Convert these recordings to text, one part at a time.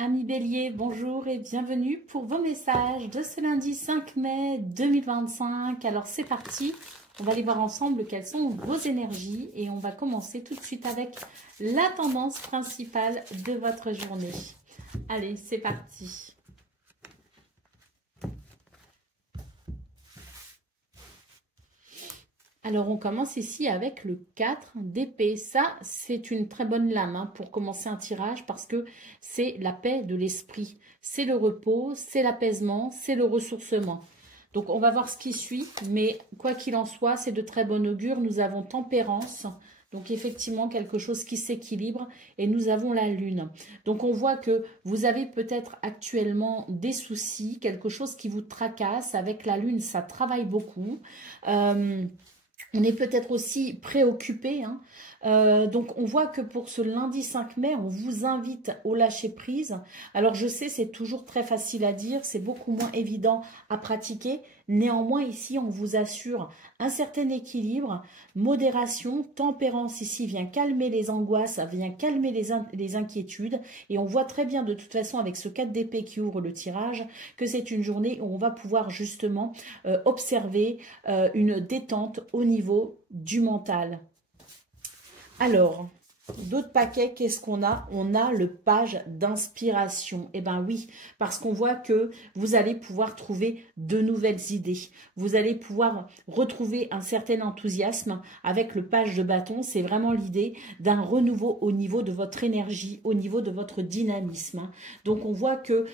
Amis Bélier, bonjour et bienvenue pour vos messages de ce lundi 5 mai 2025. Alors c'est parti, on va aller voir ensemble quelles sont vos énergies et on va commencer tout de suite avec la tendance principale de votre journée. Allez, c'est parti. Alors, on commence ici avec le 4 d'épée. Ça, c'est une très bonne lame pour commencer un tirage parce que c'est la paix de l'esprit. C'est le repos, c'est l'apaisement, c'est le ressourcement. Donc, on va voir ce qui suit. Mais quoi qu'il en soit, c'est de très bon augure. Nous avons tempérance. Donc, effectivement, quelque chose qui s'équilibre. Et nous avons la lune. Donc, on voit que vous avez peut-être actuellement des soucis, quelque chose qui vous tracasse. Avec la lune, ça travaille beaucoup. On est peut-être aussi préoccupé. Donc, on voit que pour ce lundi 5 mai, on vous invite au lâcher-prise. Alors, je sais, c'est toujours très facile à dire, c'est beaucoup moins évident à pratiquer. Néanmoins, ici, on vous assure un certain équilibre, modération, tempérance ici vient calmer les angoisses, vient calmer les inquiétudes. Et on voit très bien de toute façon avec ce 4 d'épée qui ouvre le tirage que c'est une journée où on va pouvoir justement observer une détente au niveau du mental. Alors, d'autres paquets, qu'est-ce qu'on a? On a le page d'inspiration. Eh bien oui, parce qu'on voit que vous allez pouvoir trouver de nouvelles idées. Vous allez pouvoir retrouver un certain enthousiasme avec le page de bâton. C'est vraiment l'idée d'un renouveau au niveau de votre énergie, au niveau de votre dynamisme. Donc on voit que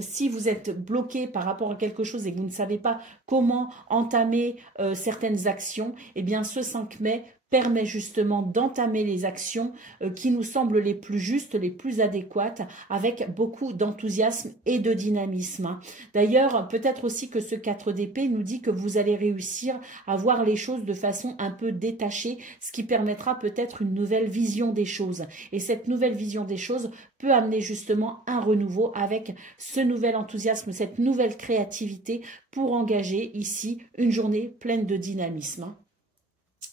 si vous êtes bloqué par rapport à quelque chose et que vous ne savez pas comment entamer certaines actions, eh bien ce 5 mai, permet justement d'entamer les actions qui nous semblent les plus justes, les plus adéquates, avec beaucoup d'enthousiasme et de dynamisme. D'ailleurs, peut-être aussi que ce 4 d'épée nous dit que vous allez réussir à voir les choses de façon un peu détachée, ce qui permettra peut-être une nouvelle vision des choses. Et cette nouvelle vision des choses peut amener justement un renouveau avec ce nouvel enthousiasme, cette nouvelle créativité pour engager ici une journée pleine de dynamisme.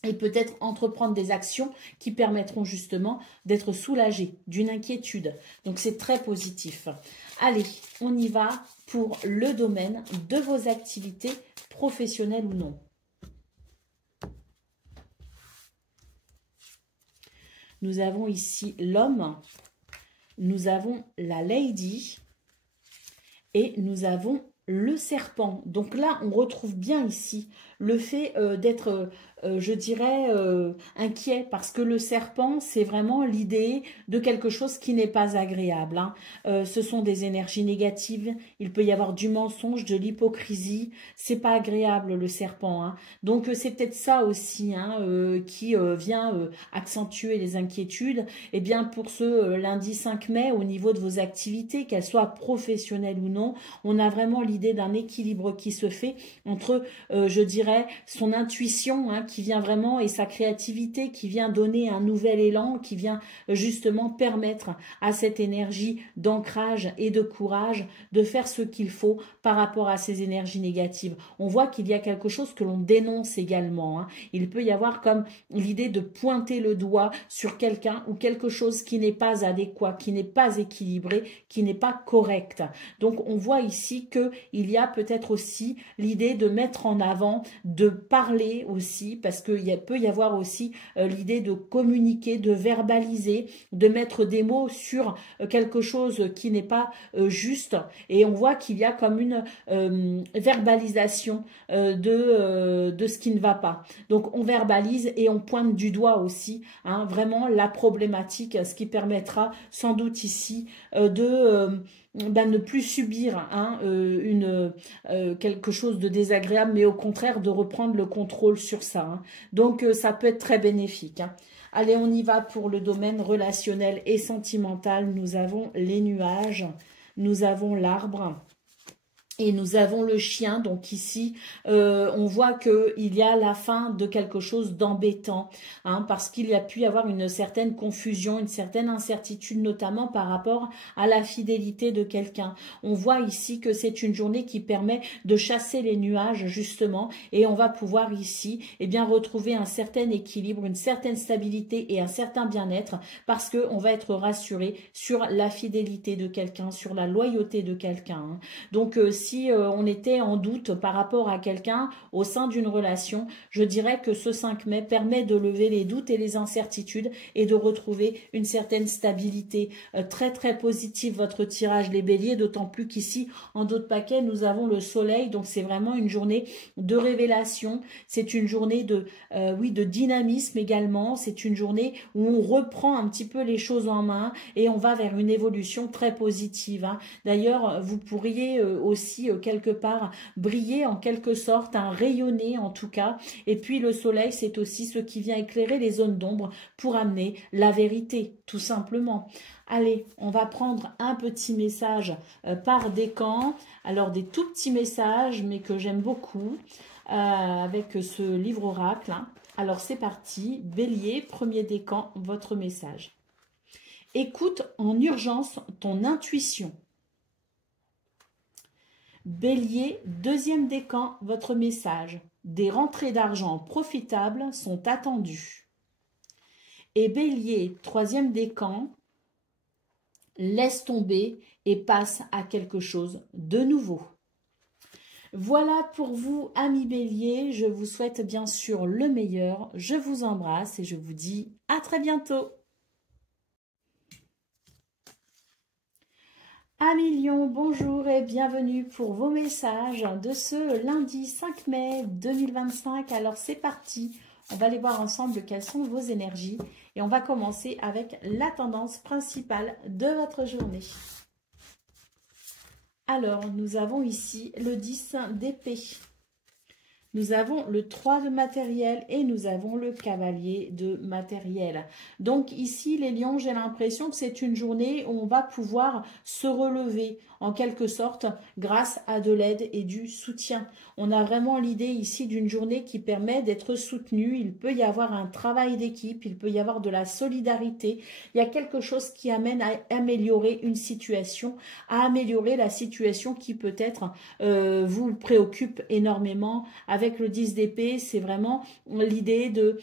Et peut-être entreprendre des actions qui permettront justement d'être soulagé d'une inquiétude. Donc, c'est très positif. Allez, on y va pour le domaine de vos activités professionnelles ou non. Nous avons ici l'homme, nous avons la lady et nous avons le serpent. Donc là, on retrouve bien ici le fait d'être, je dirais, inquiet parce que le serpent, c'est vraiment l'idée de quelque chose qui n'est pas agréable. Ce sont des énergies négatives. Il peut y avoir du mensonge, de l'hypocrisie. C'est pas agréable le serpent. Donc c'est peut-être ça aussi qui vient accentuer les inquiétudes. Eh bien pour ce lundi 5 mai, au niveau de vos activités, qu'elles soient professionnelles ou non, on a vraiment l'idée d'un équilibre qui se fait entre, je dirais, son intuition qui vient vraiment et sa créativité qui vient donner un nouvel élan, qui vient justement permettre à cette énergie d'ancrage et de courage de faire ce qu'il faut par rapport à ces énergies négatives. On voit qu'il y a quelque chose que l'on dénonce également. Il peut y avoir comme l'idée de pointer le doigt sur quelqu'un ou quelque chose qui n'est pas adéquat, qui n'est pas équilibré, qui n'est pas correct. Donc on voit ici qu'il y a peut-être aussi l'idée de mettre en avant, de parler aussi, parce qu'il peut y avoir aussi l'idée de communiquer, de verbaliser, de mettre des mots sur quelque chose qui n'est pas juste. Et on voit qu'il y a comme une verbalisation de ce qui ne va pas. Donc on verbalise et on pointe du doigt aussi, vraiment la problématique, ce qui permettra sans doute ici ne plus subir quelque chose de désagréable, mais au contraire de reprendre le contrôle sur ça. Donc ça peut être très bénéfique. Allez, on y va pour le domaine relationnel et sentimental. Nous avons les nuages, nous avons l'arbre Et nous avons le chien, donc ici, on voit qu'il y a la fin de quelque chose d'embêtant, hein, parce qu'il y a pu y avoir une certaine confusion, une certaine incertitude, notamment par rapport à la fidélité de quelqu'un. On voit ici que c'est une journée qui permet de chasser les nuages, justement, et on va pouvoir ici, eh bien, retrouver un certain équilibre, une certaine stabilité et un certain bien-être, parce qu'on va être rassuré sur la fidélité de quelqu'un, sur la loyauté de quelqu'un, hein. Donc, si on était en doute par rapport à quelqu'un au sein d'une relation, je dirais que ce 5 mai permet de lever les doutes et les incertitudes et de retrouver une certaine stabilité. Très très positif votre tirage les béliers, d'autant plus qu'ici en dos de paquet nous avons le soleil, donc c'est vraiment une journée de révélation, c'est une journée oui, de dynamisme également, c'est une journée où on reprend un petit peu les choses en main et on va vers une évolution très positive, hein. D'ailleurs, vous pourriez aussi quelque part briller en quelque sorte, un rayonner en tout cas. Et puis le soleil, c'est aussi ce qui vient éclairer les zones d'ombre pour amener la vérité, tout simplement. Allez, on va prendre un petit message par décan. Alors des tout petits messages, mais que j'aime beaucoup, avec ce livre oracle, hein. Alors c'est parti, Bélier, premier décan, votre message. Écoute en urgence ton intuition. Bélier, deuxième décan, votre message. Des rentrées d'argent profitables sont attendues. Et Bélier, troisième décan, laisse tomber et passe à quelque chose de nouveau. Voilà pour vous, amis Bélier. Je vous souhaite bien sûr le meilleur. Je vous embrasse et je vous dis à très bientôt. Amis Lion, bonjour et bienvenue pour vos messages de ce lundi 5 mai 2025. Alors c'est parti, on va aller voir ensemble quelles sont vos énergies et on va commencer avec la tendance principale de votre journée. Alors nous avons ici le 10 d'épée. Nous avons le 3 de matériel et nous avons le cavalier de matériel. Donc ici, les lions, j'ai l'impression que c'est une journée où on va pouvoir se relever en quelque sorte grâce à de l'aide et du soutien. On a vraiment l'idée ici d'une journée qui permet d'être soutenue. Il peut y avoir un travail d'équipe, il peut y avoir de la solidarité. Il y a quelque chose qui amène à améliorer une situation, à améliorer la situation qui peut-être vous préoccupe énormément. Avec le 10 d'épée, c'est vraiment l'idée de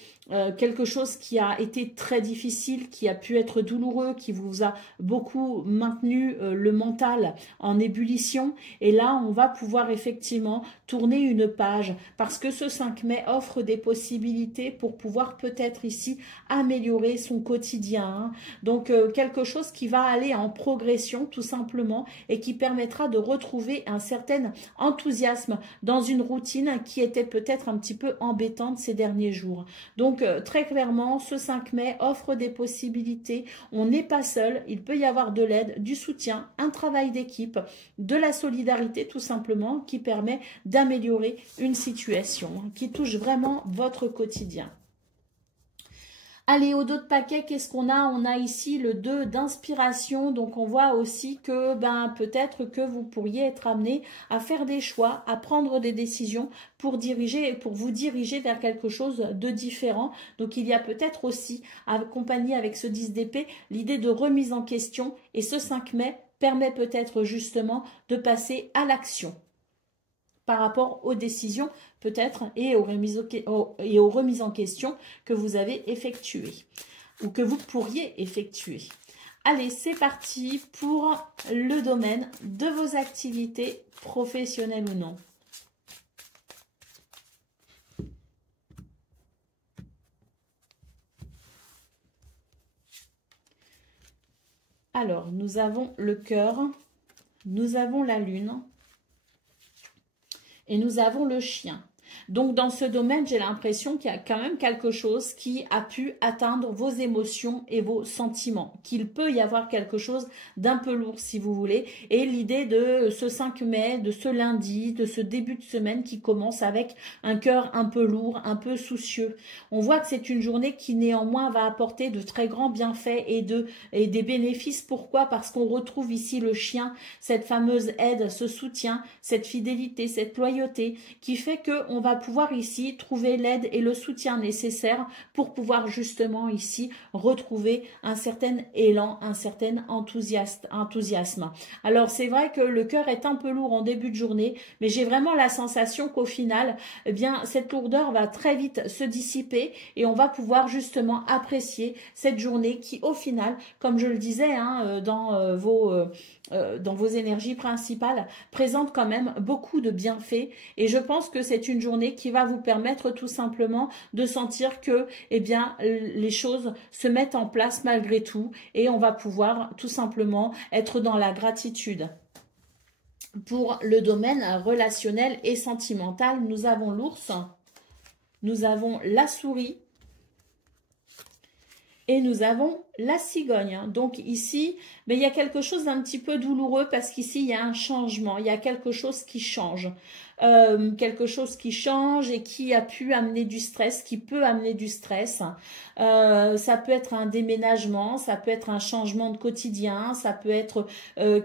quelque chose qui a été très difficile, qui a pu être douloureux, qui vous a beaucoup maintenu le mental en ébullition. Et là, on va pouvoir effectivement tourner une page parce que ce 5 mai offre des possibilités pour pouvoir peut-être ici améliorer son quotidien, hein. Donc, quelque chose qui va aller en progression tout simplement et qui permettra de retrouver un certain enthousiasme dans une routine qui était peut-être un petit peu embêtante ces derniers jours. Donc, très clairement, ce 5 mai offre des possibilités. On n'est pas seul, il peut y avoir de l'aide, du soutien, un travail d'équipe, de la solidarité tout simplement qui permet d'améliorer une situation qui touche vraiment votre quotidien. Allez, au dos de paquet, qu'est-ce qu'on a? On a ici le 2 d'inspiration. Donc, on voit aussi que peut-être que vous pourriez être amené à faire des choix, à prendre des décisions pour vous diriger vers quelque chose de différent. Donc, il y a peut-être aussi, accompagné avec ce 10 d'épée, l'idée de remise en question. Et ce 5 mai permet peut-être justement de passer à l'action par rapport aux décisions peut-être et aux remises en question que vous avez effectuées ou que vous pourriez effectuer. Allez, c'est parti pour le domaine de vos activités professionnelles ou non. Alors, nous avons le cœur, nous avons la lune et nous avons le chien. Donc, dans ce domaine, j'ai l'impression qu'il y a quand même quelque chose qui a pu atteindre vos émotions et vos sentiments, qu'il peut y avoir quelque chose d'un peu lourd, si vous voulez. Et l'idée de ce 5 mai, de ce lundi, de ce début de semaine qui commence avec un cœur un peu lourd, un peu soucieux. On voit que c'est une journée qui, néanmoins, va apporter de très grands bienfaits et des bénéfices. Pourquoi? Parce qu'on retrouve ici le chien, cette fameuse aide, ce soutien, cette fidélité, cette loyauté, qui fait qu'on va pouvoir ici trouver l'aide et le soutien nécessaire pour pouvoir justement ici retrouver un certain élan, un certain enthousiasme. Alors c'est vrai que le cœur est un peu lourd en début de journée, mais j'ai vraiment la sensation qu'au final, eh bien, cette lourdeur va très vite se dissiper et on va pouvoir justement apprécier cette journée qui au final, comme je le disais hein, dans vos énergies principales, présente quand même beaucoup de bienfaits et je pense que c'est une journée qui va vous permettre tout simplement de sentir que eh bien, les choses se mettent en place malgré tout et on va pouvoir tout simplement être dans la gratitude. Pour le domaine relationnel et sentimental, nous avons l'ours, nous avons la souris, et nous avons la cigogne. Donc ici, mais il y a quelque chose d'un petit peu douloureux parce qu'ici, il y a un changement. Il y a quelque chose qui change. Quelque chose qui change et qui a pu amener du stress, qui peut amener du stress. Ça peut être un déménagement, ça peut être un changement de quotidien, ça peut être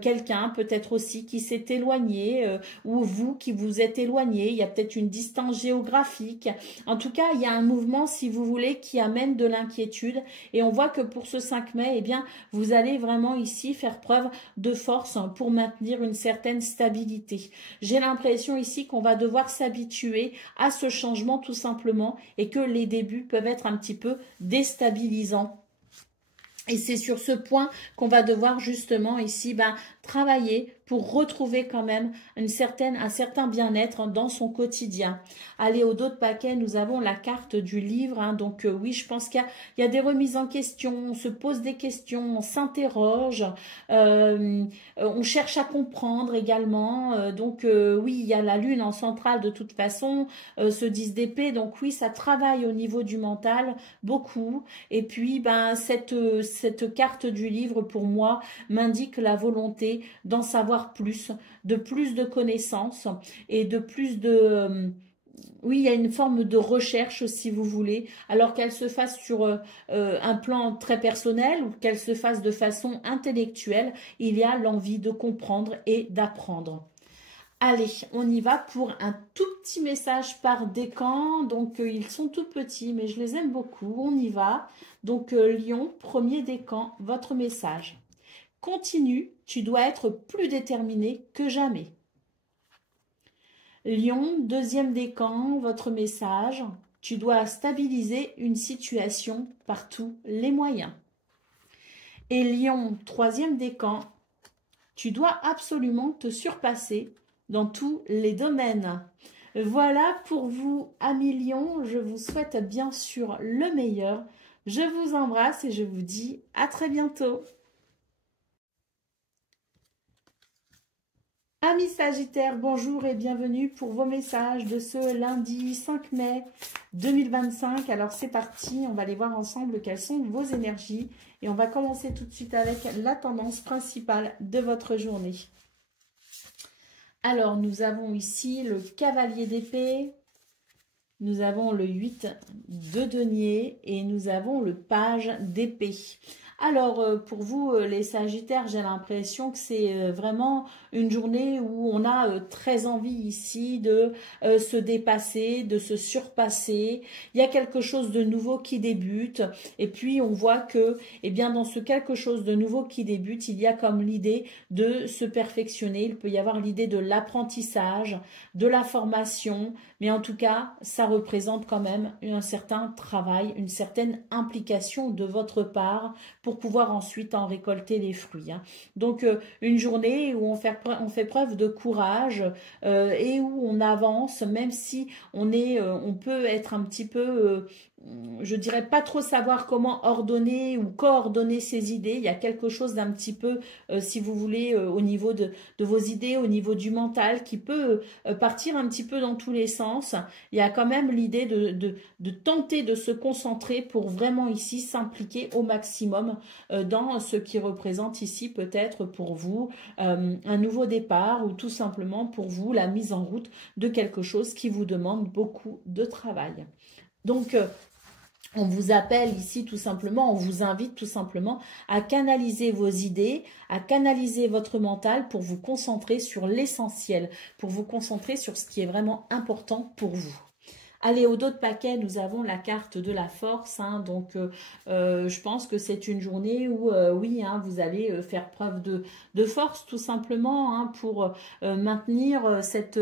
quelqu'un peut-être aussi qui s'est éloigné ou vous qui vous êtes éloigné. Il y a peut-être une distance géographique. En tout cas, il y a un mouvement, si vous voulez, qui amène de l'inquiétude. Et on voit que pour ce 5 mai, eh bien, vous allez vraiment ici faire preuve de force pour maintenir une certaine stabilité. J'ai l'impression ici qu'on va devoir s'habituer à ce changement tout simplement et que les débuts peuvent être un petit peu déstabilisants. Et c'est sur ce point qu'on va devoir justement ici travailler pour retrouver quand même un certain bien-être dans son quotidien. Allez, au dos de paquet, nous avons la carte du livre. Hein, donc oui, je pense qu'il y a des remises en question, on se pose des questions, on s'interroge, on cherche à comprendre également. Donc oui, il y a la lune en centrale de toute façon, ce 10 d'épée. Donc oui, ça travaille au niveau du mental beaucoup. Et puis, cette carte du livre, pour moi, m'indique la volonté d'en savoir plus de connaissances et de plus de... oui, il y a une forme de recherche, si vous voulez, alors qu'elle se fasse sur un plan très personnel ou qu'elle se fasse de façon intellectuelle, il y a l'envie de comprendre et d'apprendre. Allez, on y va pour un tout petit message par décan. Donc, ils sont tout petits, mais je les aime beaucoup. On y va. Donc, Lion, premier décan, votre message. Continue, tu dois être plus déterminé que jamais. Lion, deuxième décan, votre message. Tu dois stabiliser une situation par tous les moyens. Et Lion, troisième décan, tu dois absolument te surpasser dans tous les domaines. Voilà pour vous, amis Lion. Je vous souhaite bien sûr le meilleur. Je vous embrasse et je vous dis à très bientôt. Amis Sagittaires, bonjour et bienvenue pour vos messages de ce lundi 5 mai 2025. Alors c'est parti, on va aller voir ensemble quelles sont vos énergies. Et on va commencer tout de suite avec la tendance principale de votre journée. Alors nous avons ici le cavalier d'épée, nous avons le 8 de denier et nous avons le page d'épée. Alors, pour vous, les Sagittaires, j'ai l'impression que c'est vraiment une journée où on a très envie ici de se dépasser, de se surpasser. Il y a quelque chose de nouveau qui débute. Et puis, on voit que, eh bien, dans ce quelque chose de nouveau qui débute, il y a comme l'idée de se perfectionner. Il peut y avoir l'idée de l'apprentissage, de la formation. Mais en tout cas, ça représente quand même un certain travail, une certaine implication de votre part pour pouvoir ensuite en récolter les fruits. Hein. Donc, une journée où on fait preuve de courage et où on avance, même si on peut être un petit peu je dirais pas trop savoir comment ordonner ou coordonner ses idées. Il y a quelque chose d'un petit peu, si vous voulez, au niveau de vos idées, au niveau du mental, qui peut partir un petit peu dans tous les sens. Il y a quand même l'idée de tenter de se concentrer pour vraiment ici s'impliquer au maximum dans ce qui représente ici peut-être pour vous un nouveau départ ou tout simplement pour vous la mise en route de quelque chose qui vous demande beaucoup de travail. Donc, on vous appelle ici tout simplement, on vous invite tout simplement à canaliser vos idées, à canaliser votre mental pour vous concentrer sur l'essentiel, pour vous concentrer sur ce qui est vraiment important pour vous. Allez, au dos de paquet, nous avons la carte de la force. Hein, donc, je pense que c'est une journée où, oui, hein, vous allez faire preuve de force tout simplement hein, pour maintenir cette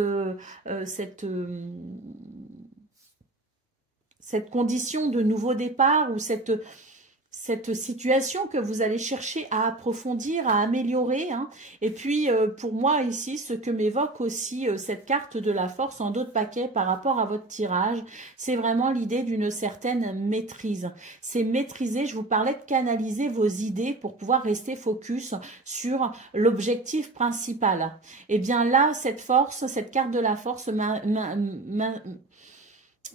condition de nouveau départ ou cette situation que vous allez chercher à approfondir, à améliorer. Hein. Et puis, pour moi, ici, ce que m'évoque aussi cette carte de la force en dos de paquet par rapport à votre tirage, c'est vraiment l'idée d'une certaine maîtrise. C'est maîtriser, je vous parlais de canaliser vos idées pour pouvoir rester focus sur l'objectif principal. Et bien là, cette force, cette carte de la force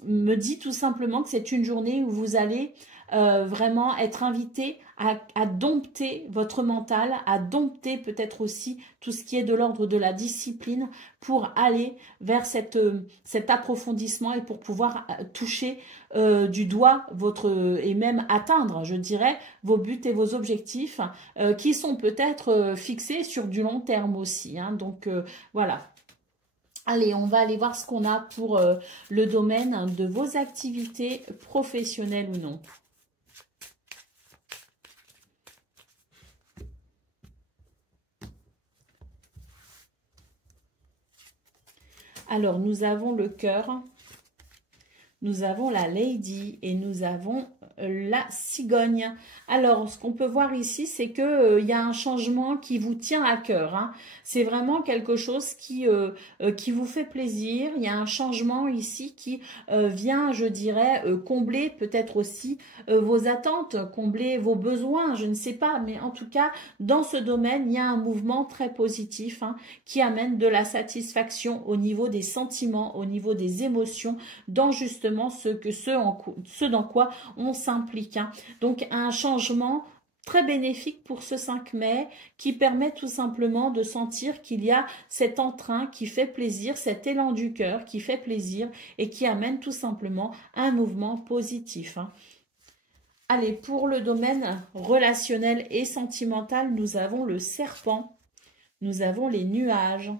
me dit tout simplement que c'est une journée où vous allez vraiment être invité à dompter votre mental, à dompter peut-être aussi tout ce qui est de l'ordre de la discipline pour aller vers cet approfondissement et pour pouvoir toucher du doigt et même atteindre, je dirais, vos buts et vos objectifs qui sont peut-être fixés sur du long terme aussi. Hein. Donc voilà. Allez, on va aller voir ce qu'on a pour le domaine de vos activités professionnelles ou non. Alors, nous avons le cœur, nous avons la Lady et nous avons la cigogne. Alors, ce qu'on peut voir ici, c'est que y a un changement qui vous tient à cœur. Hein. C'est vraiment quelque chose qui vous fait plaisir. Il y a un changement ici qui vient, je dirais, combler peut-être aussi vos attentes, combler vos besoins, je ne sais pas. Mais en tout cas, dans ce domaine, il y a un mouvement très positif hein, qui amène de la satisfaction au niveau des sentiments, au niveau des émotions, dans justement ce dans quoi on s'implique. Hein. Donc, un changement très bénéfique pour ce 5 mai qui permet tout simplement de sentir qu'il y a cet entrain qui fait plaisir, cet élan du cœur qui fait plaisir et qui amène tout simplement un mouvement positif. Hein. Allez, pour le domaine relationnel et sentimental, nous avons le serpent, nous avons les nuages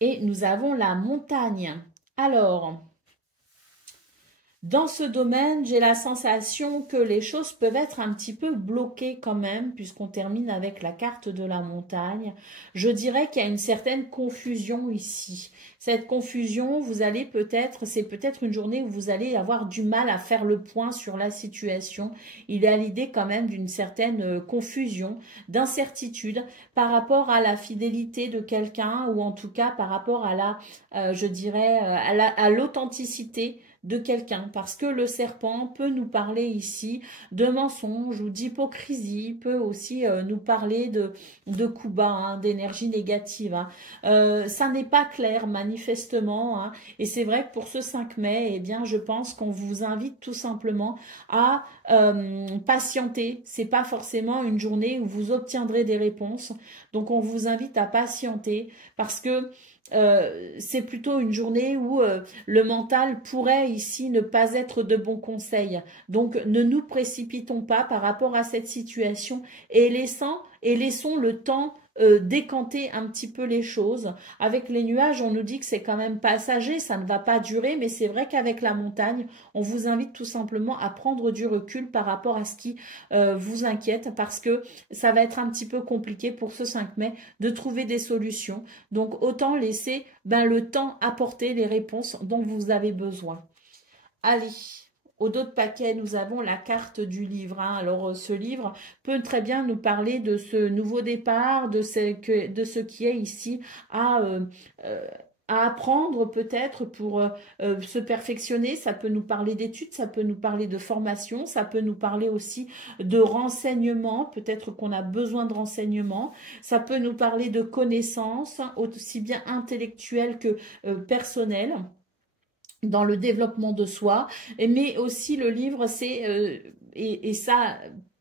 et nous avons la montagne. Alors, dans ce domaine, j'ai la sensation que les choses peuvent être un petit peu bloquées quand même, puisqu'on termine avec la carte de la montagne. Je dirais qu'il y a une certaine confusion ici. Cette confusion, c'est peut-être une journée où vous allez avoir du mal à faire le point sur la situation. Il y a l'idée quand même d'une certaine confusion, d'incertitude par rapport à la fidélité de quelqu'un ou en tout cas par rapport à je dirais, à l'authenticité de quelqu'un, parce que le serpent peut nous parler ici de mensonges ou d'hypocrisie, peut aussi nous parler de coups bas, hein, d'énergie négative. Hein. Ça n'est pas clair manifestement, hein, et c'est vrai que pour ce 5 mai, eh bien, je pense qu'on vous invite tout simplement à patienter. C'est pas forcément une journée où vous obtiendrez des réponses, donc on vous invite à patienter parce que c'est plutôt une journée où le mental pourrait ici ne pas être de bons conseils. Donc, ne nous précipitons pas par rapport à cette situation et laissons le temps décanter un petit peu les choses. Avec les nuages, on nous dit que c'est quand même passager, ça ne va pas durer, mais c'est vrai qu'avec la montagne, on vous invite tout simplement à prendre du recul par rapport à ce qui vous inquiète, parce que ça va être un petit peu compliqué pour ce 5 mai de trouver des solutions. Donc, autant laisser le temps apporter les réponses dont vous avez besoin. Allez, au dos de paquet, nous avons la carte du livre. Hein. Alors, ce livre peut très bien nous parler de ce nouveau départ, de ce qui est ici à à apprendre peut-être pour se perfectionner. Ça peut nous parler d'études, ça peut nous parler de formation, ça peut nous parler aussi de renseignements. Peut-être qu'on a besoin de renseignements. Ça peut nous parler de connaissances, hein, aussi bien intellectuelles que personnelles, dans le développement de soi. Mais aussi le livre, c'est, et ça,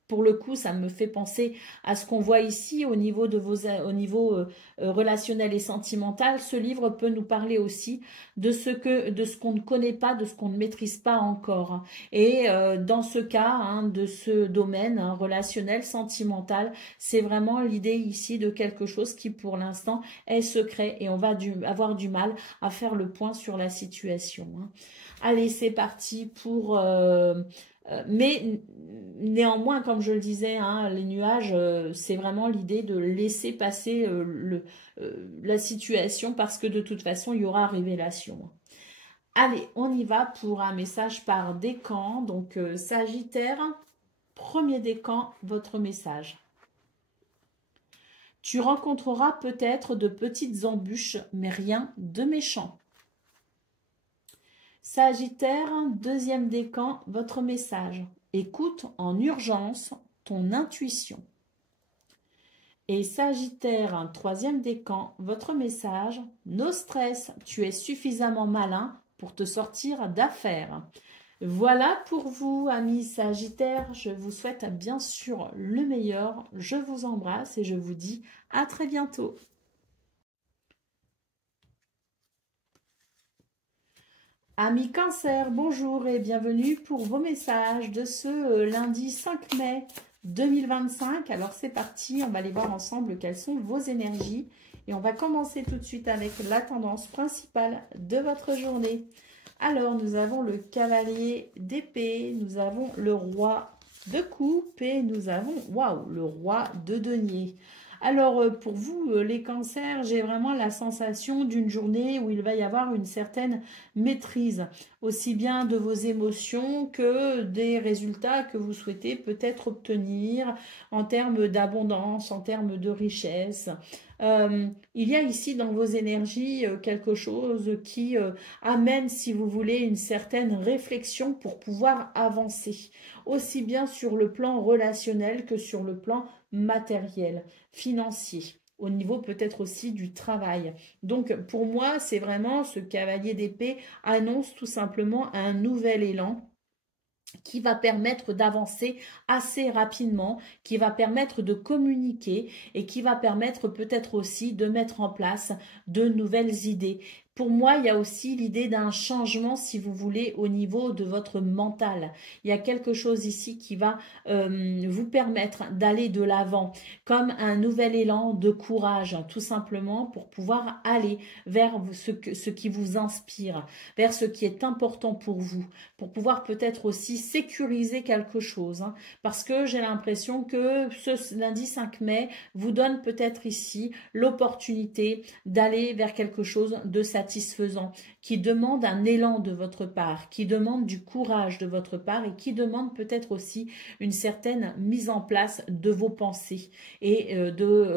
pour le coup, ça me fait penser à ce qu'on voit ici au niveau de au niveau relationnel et sentimental. Ce livre peut nous parler aussi de ce qu'on ne connaît pas, de ce qu'on ne maîtrise pas encore. Et dans ce cas, hein, de ce domaine hein, relationnel, sentimental, c'est vraiment l'idée ici de quelque chose qui, pour l'instant, est secret et on va avoir du mal à faire le point sur la situation. Hein. Allez, c'est parti pour... mais néanmoins, comme je le disais, hein, les nuages, c'est vraiment l'idée de laisser passer la situation parce que de toute façon, il y aura révélation. Allez, on y va pour un message par décan. Donc, Sagittaire, premier décan, votre message. Tu rencontreras peut-être de petites embûches, mais rien de méchant. Sagittaire, deuxième décan, votre message. Écoute en urgence ton intuition. Et Sagittaire, troisième décan, votre message. No stress, tu es suffisamment malin pour te sortir d'affaires. Voilà pour vous, amis Sagittaires. Je vous souhaite bien sûr le meilleur. Je vous embrasse et je vous dis à très bientôt. Amis Cancer, bonjour et bienvenue pour vos messages de ce lundi 5 mai 2025. Alors c'est parti, on va aller voir ensemble quelles sont vos énergies. Et on va commencer tout de suite avec la tendance principale de votre journée. Alors nous avons le cavalier d'épée, nous avons le roi de coupe et nous avons, waouh, le roi de denier. Alors, pour vous, les cancers, j'ai vraiment la sensation d'une journée où il va y avoir une certaine maîtrise, aussi bien de vos émotions que des résultats que vous souhaitez peut-être obtenir en termes d'abondance, en termes de richesse. Il y a ici dans vos énergies quelque chose qui amène, si vous voulez, une certaine réflexion pour pouvoir avancer, aussi bien sur le plan relationnel que sur le plan matériel, financier, au niveau peut-être aussi du travail. Donc pour moi, c'est vraiment ce cavalier d'épée annonce tout simplement un nouvel élan qui va permettre d'avancer assez rapidement, qui va permettre de communiquer et qui va permettre peut-être aussi de mettre en place de nouvelles idées. Pour moi, il y a aussi l'idée d'un changement, si vous voulez, au niveau de votre mental. Il y a quelque chose ici qui va vous permettre d'aller de l'avant, comme un nouvel élan de courage, tout simplement, pour pouvoir aller vers ce qui vous inspire, vers ce qui est important pour vous, pour pouvoir peut-être aussi sécuriser quelque chose. Hein, parce que j'ai l'impression que ce lundi 5 mai vous donne peut-être ici l'opportunité d'aller vers quelque chose de satisfaisant, qui demande un élan de votre part, qui demande du courage de votre part et qui demande peut-être aussi une certaine mise en place de vos pensées et de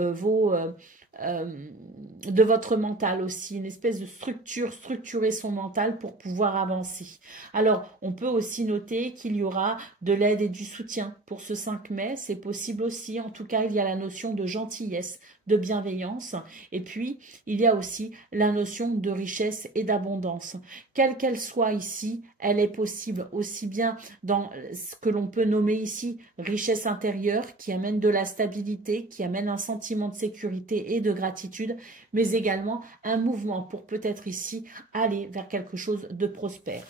votre mental aussi, une espèce de structurer son mental pour pouvoir avancer. Alors, on peut aussi noter qu'il y aura de l'aide et du soutien pour ce 5 mai, c'est possible aussi. En tout cas, il y a la notion de gentillesse, de bienveillance, et puis il y a aussi la notion de richesse et d'abondance. Quelle qu'elle soit ici, elle est possible aussi bien dans ce que l'on peut nommer ici richesse intérieure, qui amène de la stabilité, qui amène un sentiment de sécurité et de gratitude, mais également un mouvement pour peut-être ici aller vers quelque chose de prospère.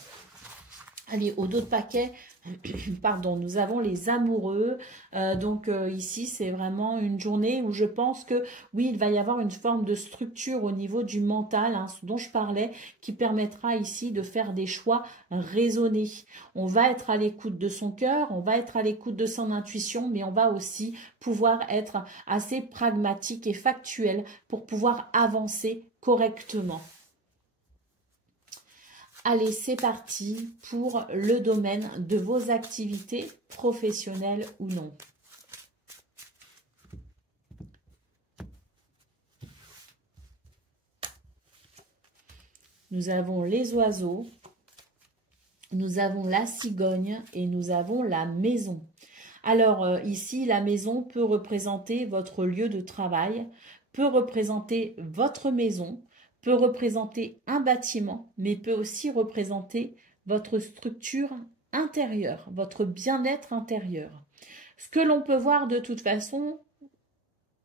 Allez, au dos de paquet, pardon, nous avons les amoureux. Ici, c'est vraiment une journée où je pense que, oui, il va y avoir une forme de structure au niveau du mental, hein, ce dont je parlais, qui permettra ici de faire des choix raisonnés. On va être à l'écoute de son cœur, on va être à l'écoute de son intuition, mais on va aussi pouvoir être assez pragmatique et factuel pour pouvoir avancer correctement. Allez, c'est parti pour le domaine de vos activités professionnelles ou non. nous avons les oiseaux, nous avons la cigogne et nous avons la maison. Alors ici, la maison peut représenter votre lieu de travail, peut représenter votre maison, peut représenter un bâtiment, mais peut aussi représenter votre structure intérieure, votre bien-être intérieur. Ce que l'on peut voir de toute façon,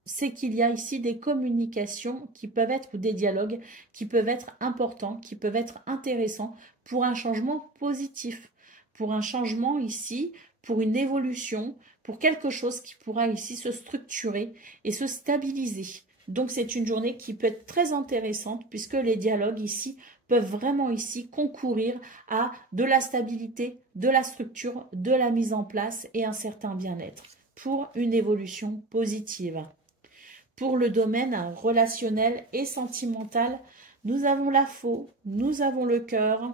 c'est qu'il y a ici des communications qui peuvent être, ou des dialogues qui peuvent être importants, qui peuvent être intéressants pour un changement positif, pour un changement ici, pour une évolution, pour quelque chose qui pourra ici se structurer et se stabiliser. Donc c'est une journée qui peut être très intéressante puisque les dialogues ici peuvent vraiment ici concourir à de la stabilité, de la structure, de la mise en place et un certain bien-être pour une évolution positive. Pour le domaine relationnel et sentimental, nous avons la faux, nous avons le cœur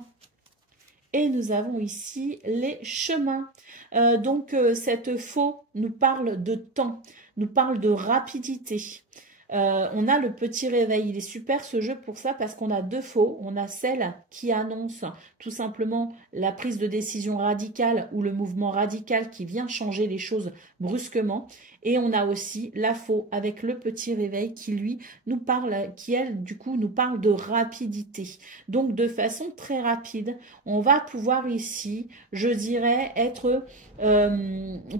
et nous avons ici les chemins. Cette faux nous parle de temps, nous parle de rapidité. On a le petit réveil, il est super ce jeu pour ça parce qu'on a deux faux, on a celle qui annonce tout simplement la prise de décision radicale ou le mouvement radical qui vient changer les choses brusquement et on a aussi la faux avec le petit réveil qui lui nous parle, qui elle du coup nous parle de rapidité. Donc de façon très rapide, on va pouvoir ici, je dirais,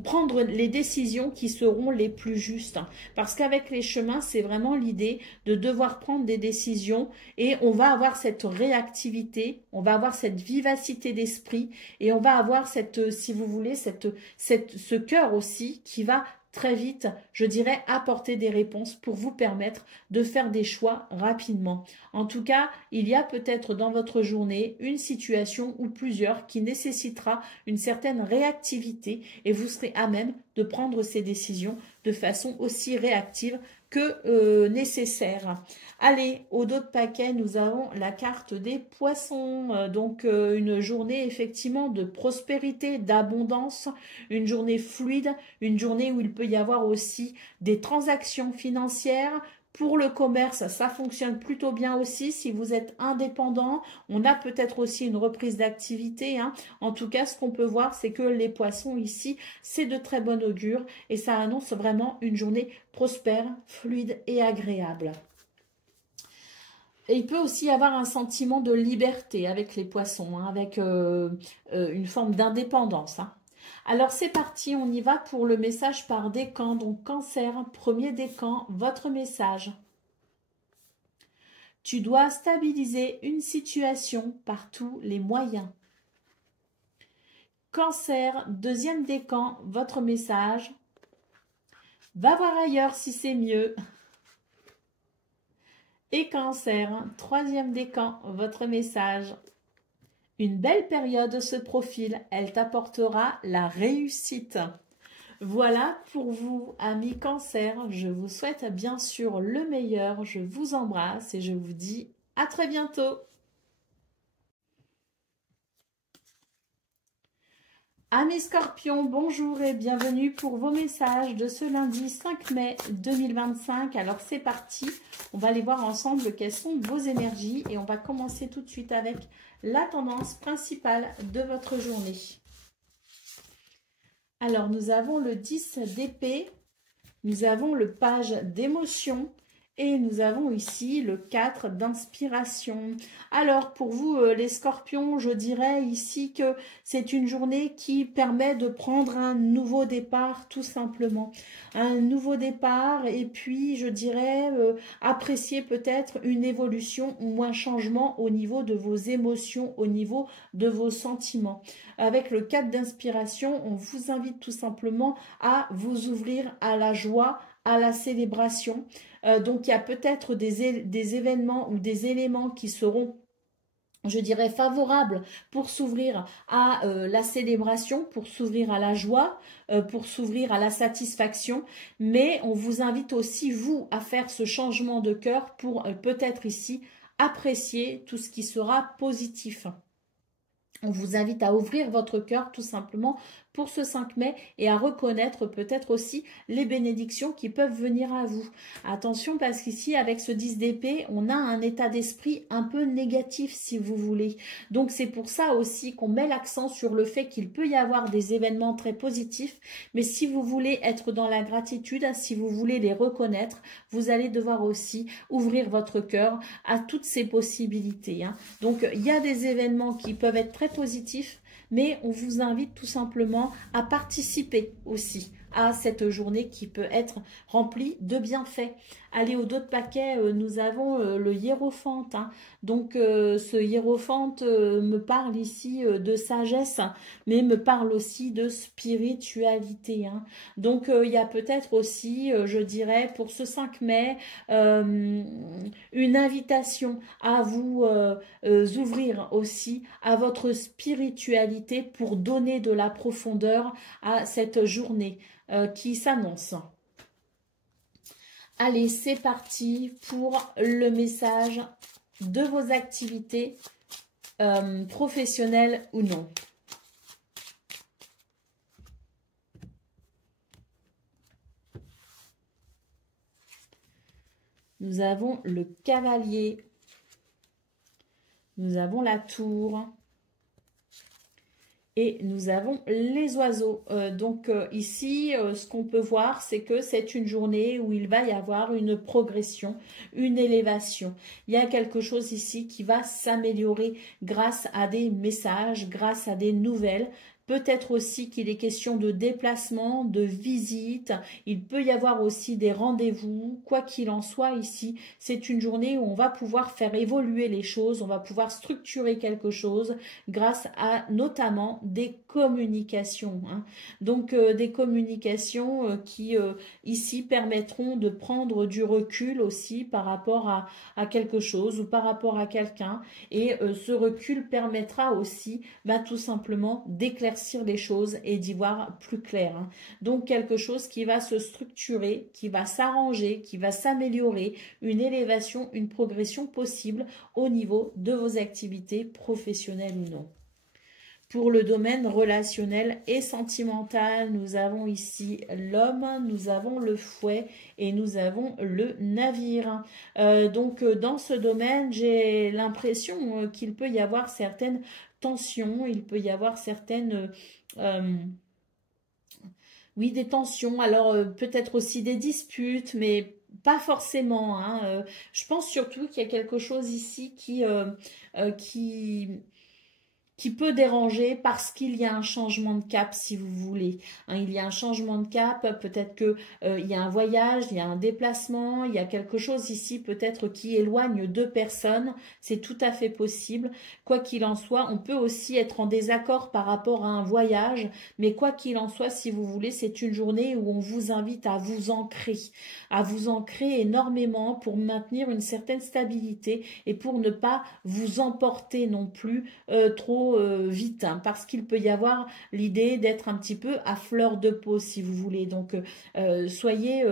prendre les décisions qui seront les plus justes parce qu'avec les chemins, c'est vraiment l'idée de devoir prendre des décisions et on va avoir cette réactivité, on va avoir cette vivacité d'esprit et on va avoir cette, si vous voulez, ce cœur aussi qui va très vite, je dirais, apporter des réponses pour vous permettre de faire des choix rapidement. En tout cas, il y a peut-être dans votre journée une situation ou plusieurs qui nécessitera une certaine réactivité et vous serez à même de prendre ces décisions de façon aussi réactive que nécessaire. Allez, au dos de paquet, nous avons la carte des poissons. Une journée effectivement de prospérité, d'abondance, une journée fluide, une journée où il peut y avoir aussi des transactions financières. Pour le commerce, ça fonctionne plutôt bien aussi. Si vous êtes indépendant, on a peut-être aussi une reprise d'activité. En tout cas, ce qu'on peut voir, c'est que les poissons ici, c'est de très bon augure et ça annonce vraiment une journée prospère, fluide et agréable. Et il peut aussi y avoir un sentiment de liberté avec les poissons, avec une forme d'indépendance. Alors c'est parti, on y va pour le message par décan. Donc Cancer, premier décan, votre message. Tu dois stabiliser une situation par tous les moyens. Cancer, deuxième décan, votre message. Va voir ailleurs si c'est mieux. Et Cancer, troisième décan, votre message. Une belle période se profile, elle t'apportera la réussite. Voilà pour vous, amis Cancer. Je vous souhaite bien sûr le meilleur. Je vous embrasse et je vous dis à très bientôt. Amis Scorpions, bonjour et bienvenue pour vos messages de ce lundi 5 mai 2025. Alors c'est parti, on va aller voir ensemble quelles sont vos énergies et on va commencer tout de suite avec la tendance principale de votre journée. Alors nous avons le 10 d'épée, nous avons le page d'émotion et nous avons ici le 4 d'inspiration. Alors pour vous les scorpions, je dirais ici que c'est une journée qui permet de prendre un nouveau départ tout simplement. Un nouveau départ et puis je dirais apprécier peut-être une évolution ou un changement au niveau de vos émotions, au niveau de vos sentiments. Avec le 4 d'inspiration, on vous invite tout simplement à vous ouvrir à la joie, à la célébration. Donc il y a peut-être des événements ou des éléments qui seront, je dirais, favorables pour s'ouvrir à la célébration, pour s'ouvrir à la joie, pour s'ouvrir à la satisfaction. Mais on vous invite aussi, vous, à faire ce changement de cœur pour peut-être ici apprécier tout ce qui sera positif. On vous invite à ouvrir votre cœur tout simplement pour ce 5 mai et à reconnaître peut-être aussi les bénédictions qui peuvent venir à vous. Attention parce qu'ici avec ce 10 d'épée, on a un état d'esprit un peu négatif si vous voulez. Donc c'est pour ça aussi qu'on met l'accent sur le fait qu'il peut y avoir des événements très positifs, mais si vous voulez être dans la gratitude, si vous voulez les reconnaître, vous allez devoir aussi ouvrir votre cœur à toutes ces possibilités. Donc, il y a des événements qui peuvent être très positifs, mais on vous invite tout simplement à participer aussi à cette journée qui peut être remplie de bienfaits. Allez, au dos de paquet, nous avons le hiérophante. Donc, ce hiérophante me parle ici de sagesse, mais me parle aussi de spiritualité. Donc, il y a peut-être aussi, je dirais, pour ce 5 mai, une invitation à vous ouvrir aussi à votre spiritualité pour donner de la profondeur à cette journée qui s'annonce. Allez, c'est parti pour le message de vos activités professionnelles ou non. Nous avons le cavalier, nous avons la tour et nous avons les oiseaux. Donc ici, ce qu'on peut voir, c'est que c'est une journée où il va y avoir une progression, une élévation. Il y a quelque chose ici qui va s'améliorer grâce à des messages, grâce à des nouvelles. Peut-être aussi qu'il est question de déplacement, de visite. Il peut y avoir aussi des rendez-vous. Quoi qu'il en soit ici, c'est une journée où on va pouvoir faire évoluer les choses, on va pouvoir structurer quelque chose grâce à notamment des communications. Donc des communications qui ici permettront de prendre du recul aussi par rapport à quelque chose ou par rapport à quelqu'un. Et ce recul permettra aussi tout simplement d'éclaircir les choses et d'y voir plus clair. Donc quelque chose qui va se structurer, qui va s'arranger, qui va s'améliorer, une élévation, une progression possible au niveau de vos activités professionnelles ou non. Pour le domaine relationnel et sentimental, nous avons ici l'homme, nous avons le fouet et nous avons le navire. Donc dans ce domaine, j'ai l'impression qu'il peut y avoir certaines tensions, il peut y avoir certaines... oui, des tensions, alors peut-être aussi des disputes, mais pas forcément. Je pense surtout qu'il y a quelque chose ici qui peut déranger parce qu'il y a un changement de cap, si vous voulez. Il y a un changement de cap, peut-être que il y a un voyage, il y a un déplacement, il y a quelque chose ici peut-être qui éloigne deux personnes, c'est tout à fait possible. Quoi qu'il en soit, on peut aussi être en désaccord par rapport à un voyage, mais quoi qu'il en soit, si vous voulez, c'est une journée où on vous invite à vous ancrer énormément pour maintenir une certaine stabilité et pour ne pas vous emporter non plus trop vite, parce qu'il peut y avoir l'idée d'être un petit peu à fleur de peau, si vous voulez. Donc, essayez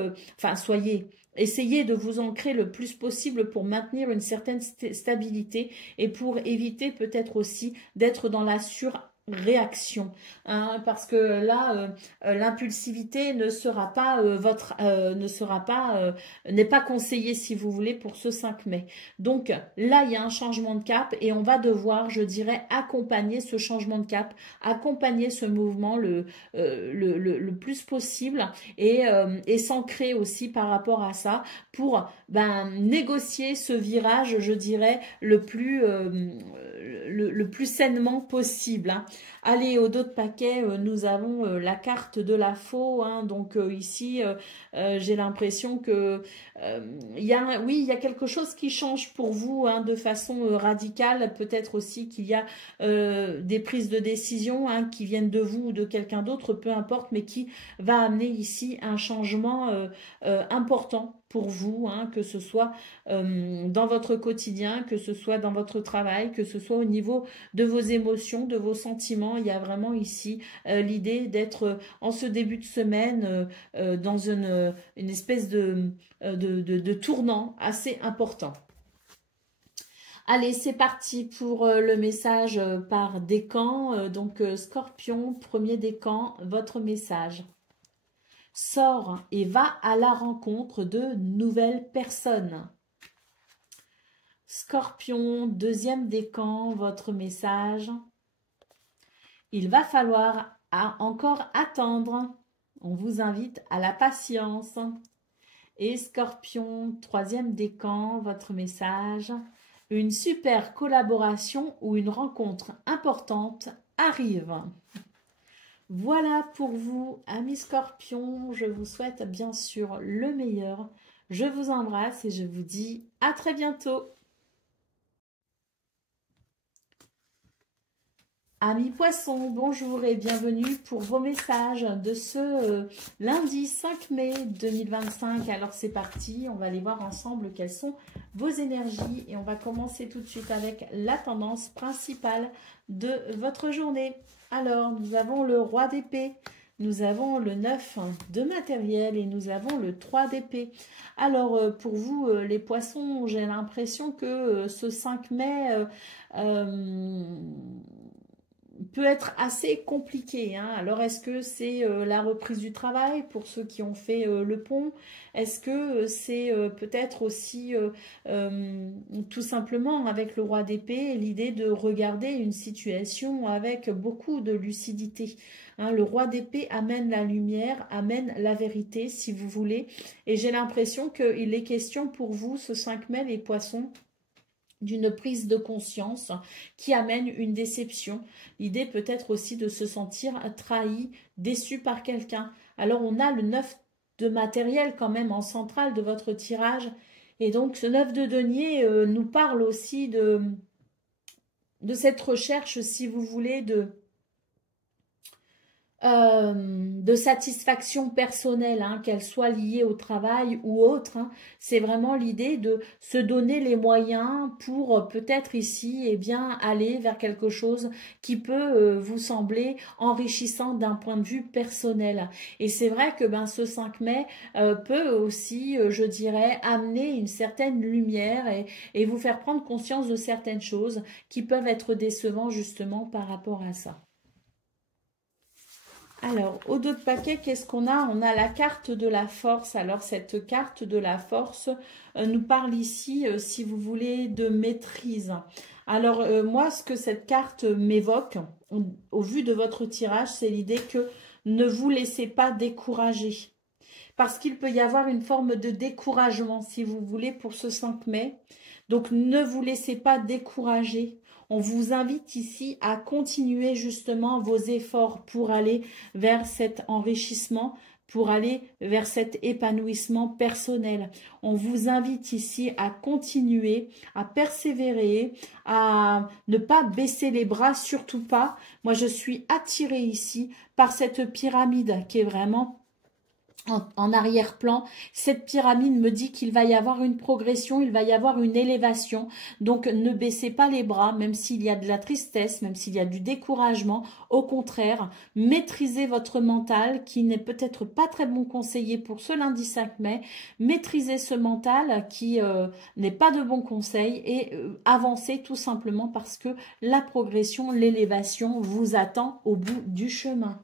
de vous ancrer le plus possible pour maintenir une certaine stabilité et pour éviter peut-être aussi d'être dans la surréaction, parce que là l'impulsivité ne sera pas n'est pas conseillée, si vous voulez, pour ce 5 mai. Donc là il y a un changement de cap et on va devoir, je dirais, accompagner ce changement de cap, accompagner ce mouvement le plus possible et s'ancrer aussi par rapport à ça pour négocier ce virage, je dirais, le plus sainement possible. Allez, au dos de paquet, nous avons la carte de la faux. Donc ici, j'ai l'impression que il y a quelque chose qui change pour vous de façon radicale. Peut-être aussi qu'il y a des prises de décision qui viennent de vous ou de quelqu'un d'autre, peu importe, mais qui va amener ici un changement important pour vous, que ce soit dans votre quotidien, que ce soit dans votre travail, que ce soit au niveau de vos émotions, de vos sentiments. Il y a vraiment ici l'idée d'être en ce début de semaine dans une espèce de tournant assez important. Allez, c'est parti pour le message par décan. Scorpion, premier décan, votre message. Sors et va à la rencontre de nouvelles personnes. Scorpion, deuxième décan, votre message. Il va falloir encore attendre. On vous invite à la patience. Et Scorpion, troisième décan, votre message. Une super collaboration ou une rencontre importante arrive. Voilà pour vous, amis Scorpions. Je vous souhaite bien sûr le meilleur. Je vous embrasse et je vous dis à très bientôt. Amis Poissons, bonjour et bienvenue pour vos messages de ce lundi 5 mai 2025. Alors c'est parti, on va aller voir ensemble quelles sont vos énergies et on va commencer tout de suite avec la tendance principale de votre journée. Alors nous avons le roi d'épée, nous avons le 9 de matériel et nous avons le 3 d'épée. Alors pour vous les Poissons, j'ai l'impression que ce 5 mai... peut être assez compliqué. Hein. Alors, est-ce que c'est la reprise du travail pour ceux qui ont fait le pont? Est-ce que c'est peut-être aussi tout simplement avec le roi d'épée l'idée de regarder une situation avec beaucoup de lucidité? Hein, le roi d'épée amène la lumière, amène la vérité si vous voulez. Et j'ai l'impression qu'il est question pour vous ce 5 mai les Poissons d'une prise de conscience qui amène une déception. L'idée peut être aussi de se sentir trahi, déçu par quelqu'un. Alors on a le 9 de matériel quand même en centrale de votre tirage. Et donc ce 9 de denier nous parle aussi de cette recherche, si vous voulez, de satisfaction personnelle, hein, qu'elle soit liée au travail ou autre. Hein. C'est vraiment l'idée de se donner les moyens pour peut-être ici aller vers quelque chose qui peut vous sembler enrichissant d'un point de vue personnel. Et c'est vrai que ce 5 mai peut aussi, je dirais, amener une certaine lumière et vous faire prendre conscience de certaines choses qui peuvent être décevantes justement par rapport à ça. Alors, au dos de paquet, qu'est-ce qu'on a? On a la carte de la force. Alors, cette carte de la force nous parle ici, si vous voulez, de maîtrise. Alors, moi, ce que cette carte m'évoque, au vu de votre tirage, c'est l'idée que ne vous laissez pas décourager. Parce qu'il peut y avoir une forme de découragement, si vous voulez, pour ce 5 mai. Donc, ne vous laissez pas décourager. On vous invite ici à continuer justement vos efforts pour aller vers cet enrichissement, pour aller vers cet épanouissement personnel. On vous invite ici à continuer, à persévérer, à ne pas baisser les bras, surtout pas. Moi, je suis attirée ici par cette pyramide qui est vraiment en arrière-plan. Cette pyramide me dit qu'il va y avoir une progression, il va y avoir une élévation. Donc, ne baissez pas les bras, même s'il y a de la tristesse, même s'il y a du découragement. Au contraire, maîtrisez votre mental, qui n'est peut-être pas très bon conseiller pour ce lundi 5 mai. Maîtrisez ce mental qui n'est pas de bon conseil et avancez tout simplement parce que la progression, l'élévation vous attend au bout du chemin.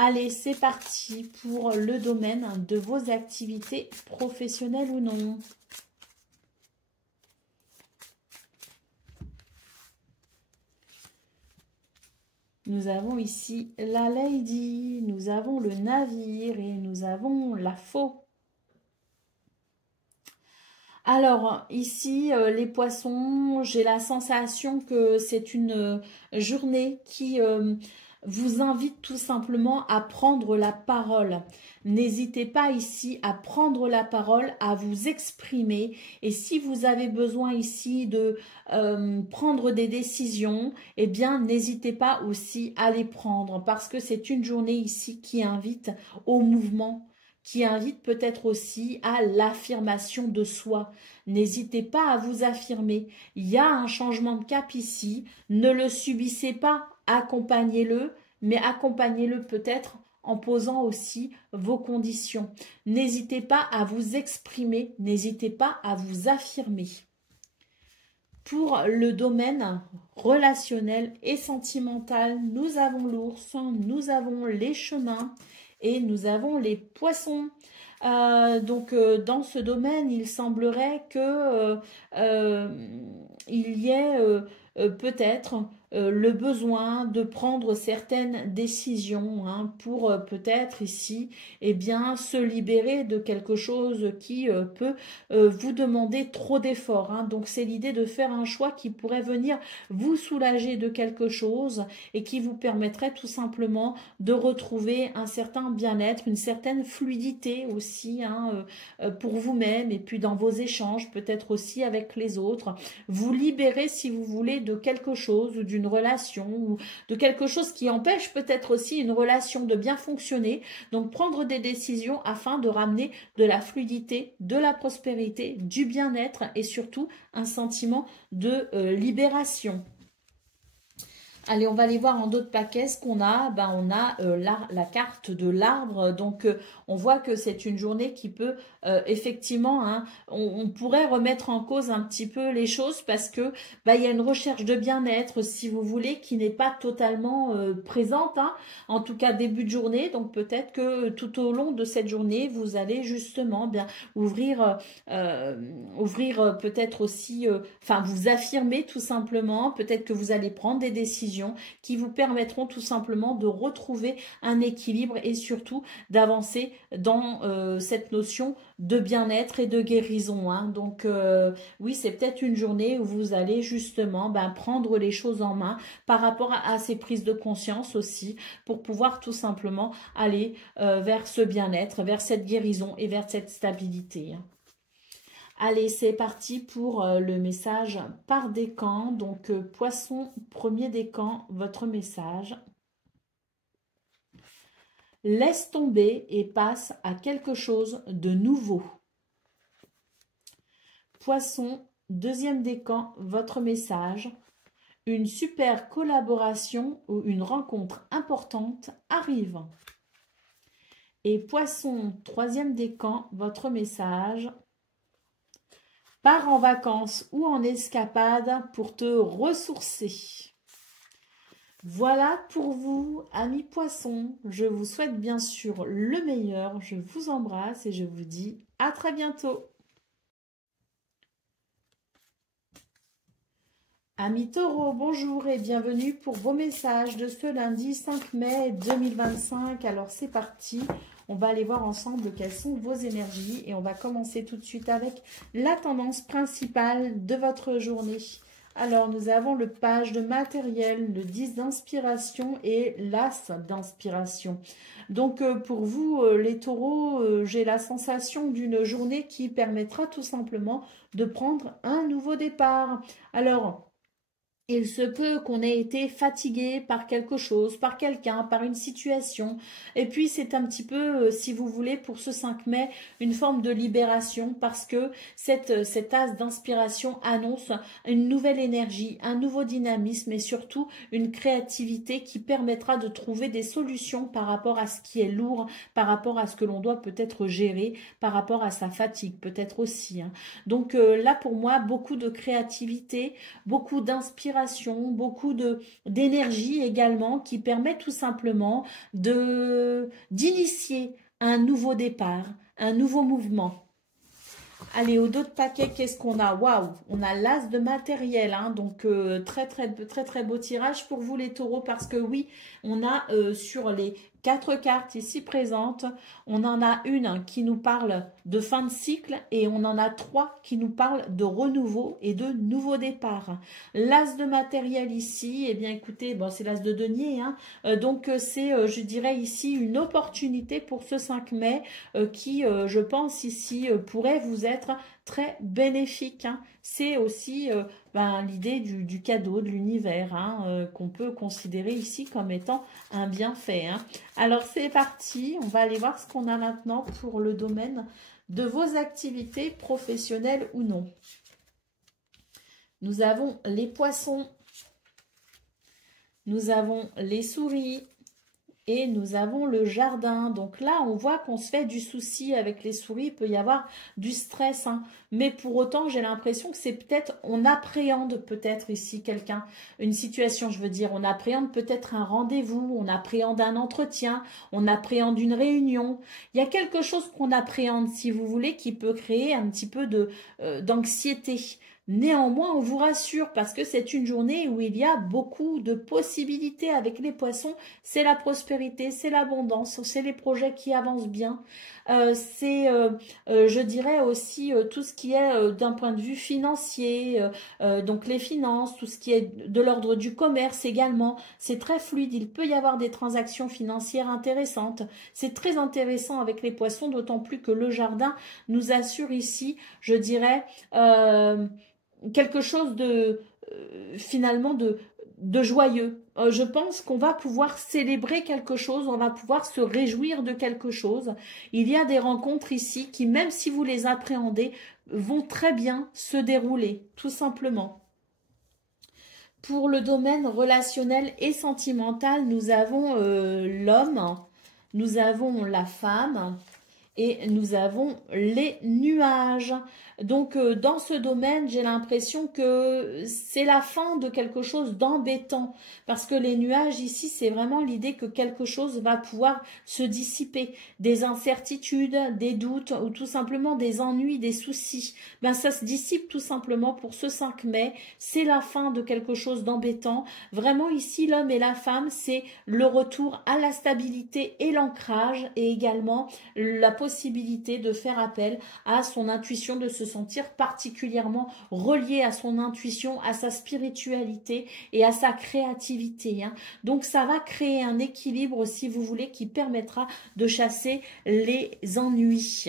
Allez, c'est parti pour le domaine de vos activités professionnelles ou non. Nous avons ici la Lady, nous avons le navire et nous avons la faux. Alors, ici, les poissons, j'ai la sensation que c'est une journée qui... vous invite tout simplement à prendre la parole. N'hésitez pas ici à prendre la parole, à vous exprimer. Et si vous avez besoin ici de prendre des décisions, eh bien, n'hésitez pas aussi à les prendre parce que c'est une journée ici qui invite au mouvement, qui invite peut-être aussi à l'affirmation de soi. N'hésitez pas à vous affirmer. Il y a un changement de cap ici. Ne le subissez pas. Accompagnez-le, mais accompagnez-le peut-être en posant aussi vos conditions. N'hésitez pas à vous exprimer, n'hésitez pas à vous affirmer. Pour le domaine relationnel et sentimental, nous avons l'ours, nous avons les chemins et nous avons les poissons. Dans ce domaine, il semblerait que il y ait peut-être le besoin de prendre certaines décisions hein, pour peut-être ici eh bien, se libérer de quelque chose qui peut vous demander trop d'efforts. Hein. Donc c'est l'idée de faire un choix qui pourrait venir vous soulager de quelque chose et qui vous permettrait tout simplement de retrouver un certain bien-être, une certaine fluidité aussi hein, pour vous-même et puis dans vos échanges, peut-être aussi avec les autres. Vous libérer si vous voulez de quelque chose ou d'une relation ou de quelque chose qui empêche peut-être aussi une relation de bien fonctionner. Donc prendre des décisions afin de ramener de la fluidité, de la prospérité, du bien-être et surtout un sentiment de libération. Allez, on va aller voir en d'autres paquets ce qu'on a. Ben, on a la carte de l'arbre. Donc, on voit que c'est une journée qui peut effectivement, hein, on pourrait remettre en cause un petit peu les choses parce que ben, il y a une recherche de bien-être, si vous voulez, qui n'est pas totalement présente. Hein, en tout cas, début de journée. Donc, peut-être que tout au long de cette journée, vous allez justement bien ouvrir peut-être aussi, enfin, vous affirmer tout simplement. Peut-être que vous allez prendre des décisions qui vous permettront tout simplement de retrouver un équilibre et surtout d'avancer dans cette notion de bien-être et de guérison. Hein. Donc oui, c'est peut-être une journée où vous allez justement prendre les choses en main par rapport à ces prises de conscience aussi pour pouvoir tout simplement aller vers ce bien-être, vers cette guérison et vers cette stabilité. Allez, c'est parti pour le message par décan. Donc, poisson, premier décan, votre message. Laisse tomber et passe à quelque chose de nouveau. Poisson, deuxième décan, votre message. Une super collaboration ou une rencontre importante arrive. Et poisson, troisième décan, votre message. Pars en vacances ou en escapade pour te ressourcer. Voilà pour vous, amis poissons. Je vous souhaite bien sûr le meilleur. Je vous embrasse et je vous dis à très bientôt. Amis taureaux, bonjour et bienvenue pour vos messages de ce lundi 5 mai 2025. Alors c'est parti. On va aller voir ensemble quelles sont vos énergies et on va commencer tout de suite avec la tendance principale de votre journée. Alors, nous avons le page de matériel, le 10 d'inspiration et l'as d'inspiration. Donc, pour vous, les taureaux, j'ai la sensation d'une journée qui permettra tout simplement de prendre un nouveau départ. Alors, il se peut qu'on ait été fatigué par quelque chose, par quelqu'un, par une situation. Et puis, c'est un petit peu, si vous voulez, pour ce 5 mai, une forme de libération parce que cet as d'inspiration annonce une nouvelle énergie, un nouveau dynamisme et surtout une créativité qui permettra de trouver des solutions par rapport à ce qui est lourd, par rapport à ce que l'on doit peut-être gérer, par rapport à sa fatigue peut-être aussi. Hein. Donc là, pour moi, beaucoup de créativité, beaucoup d'inspiration, beaucoup d'énergie également qui permet tout simplement d'initier un nouveau départ, un nouveau mouvement. Allez, au dos de paquet, qu'est-ce qu'on a? Waouh, on a l'as de matériel, hein, donc très beau tirage pour vous les taureaux parce que oui, on a sur les 4 cartes ici présentes, on en a une qui nous parle de fin de cycle et on en a 3 qui nous parlent de renouveau et de nouveau départ. L'as de matériel ici, eh bien écoutez, bon, c'est l'as de denier, hein, donc c'est, je dirais ici, une opportunité pour ce 5 mai qui, je pense ici, pourrait vous être très bénéfique. Hein. C'est aussi l'idée du cadeau, de l'univers, hein, qu'on peut considérer ici comme étant un bienfait. Hein. Alors c'est parti, on va aller voir ce qu'on a maintenant pour le domaine de vos activités professionnelles ou non. Nous avons les poissons, nous avons les souris, Et nous avons le jardin. Donc là, on voit qu'on se fait du souci avec les souris. Il peut y avoir du stress, hein. Mais pour autant, j'ai l'impression que c'est peut-être, on appréhende peut-être ici quelqu'un, une situation, je veux dire. On appréhende peut-être un rendez-vous, on appréhende un entretien, on appréhende une réunion. Il y a quelque chose qu'on appréhende, si vous voulez, qui peut créer un petit peu d'anxiété. Néanmoins, on vous rassure parce que c'est une journée où il y a beaucoup de possibilités avec les poissons. C'est la prospérité, c'est l'abondance, c'est les projets qui avancent bien. Je dirais aussi tout ce qui est d'un point de vue financier, donc les finances, tout ce qui est de l'ordre du commerce également. C'est très fluide, il peut y avoir des transactions financières intéressantes. C'est très intéressant avec les poissons, d'autant plus que le jardin nous assure ici, je dirais, quelque chose de finalement de joyeux. Je pense qu'on va pouvoir célébrer quelque chose, on va pouvoir se réjouir de quelque chose. Il y a des rencontres ici qui, même si vous les appréhendez, vont très bien se dérouler, tout simplement. Pour le domaine relationnel et sentimental, nous avons l'homme, nous avons la femme, et nous avons les nuages. Donc, dans ce domaine, j'ai l'impression que c'est la fin de quelque chose d'embêtant. Parce que les nuages, ici, c'est vraiment l'idée que quelque chose va pouvoir se dissiper. Des incertitudes, des doutes, ou tout simplement des ennuis, des soucis. Ben, ça se dissipe tout simplement pour ce 5 mai. C'est la fin de quelque chose d'embêtant. Vraiment, ici, l'homme et la femme, c'est le retour à la stabilité et l'ancrage. Et également, la possibilité de faire appel à son intuition, de se sentir particulièrement relié à son intuition, à sa spiritualité et à sa créativité, hein. Donc ça va créer un équilibre, si vous voulez, qui permettra de chasser les ennuis.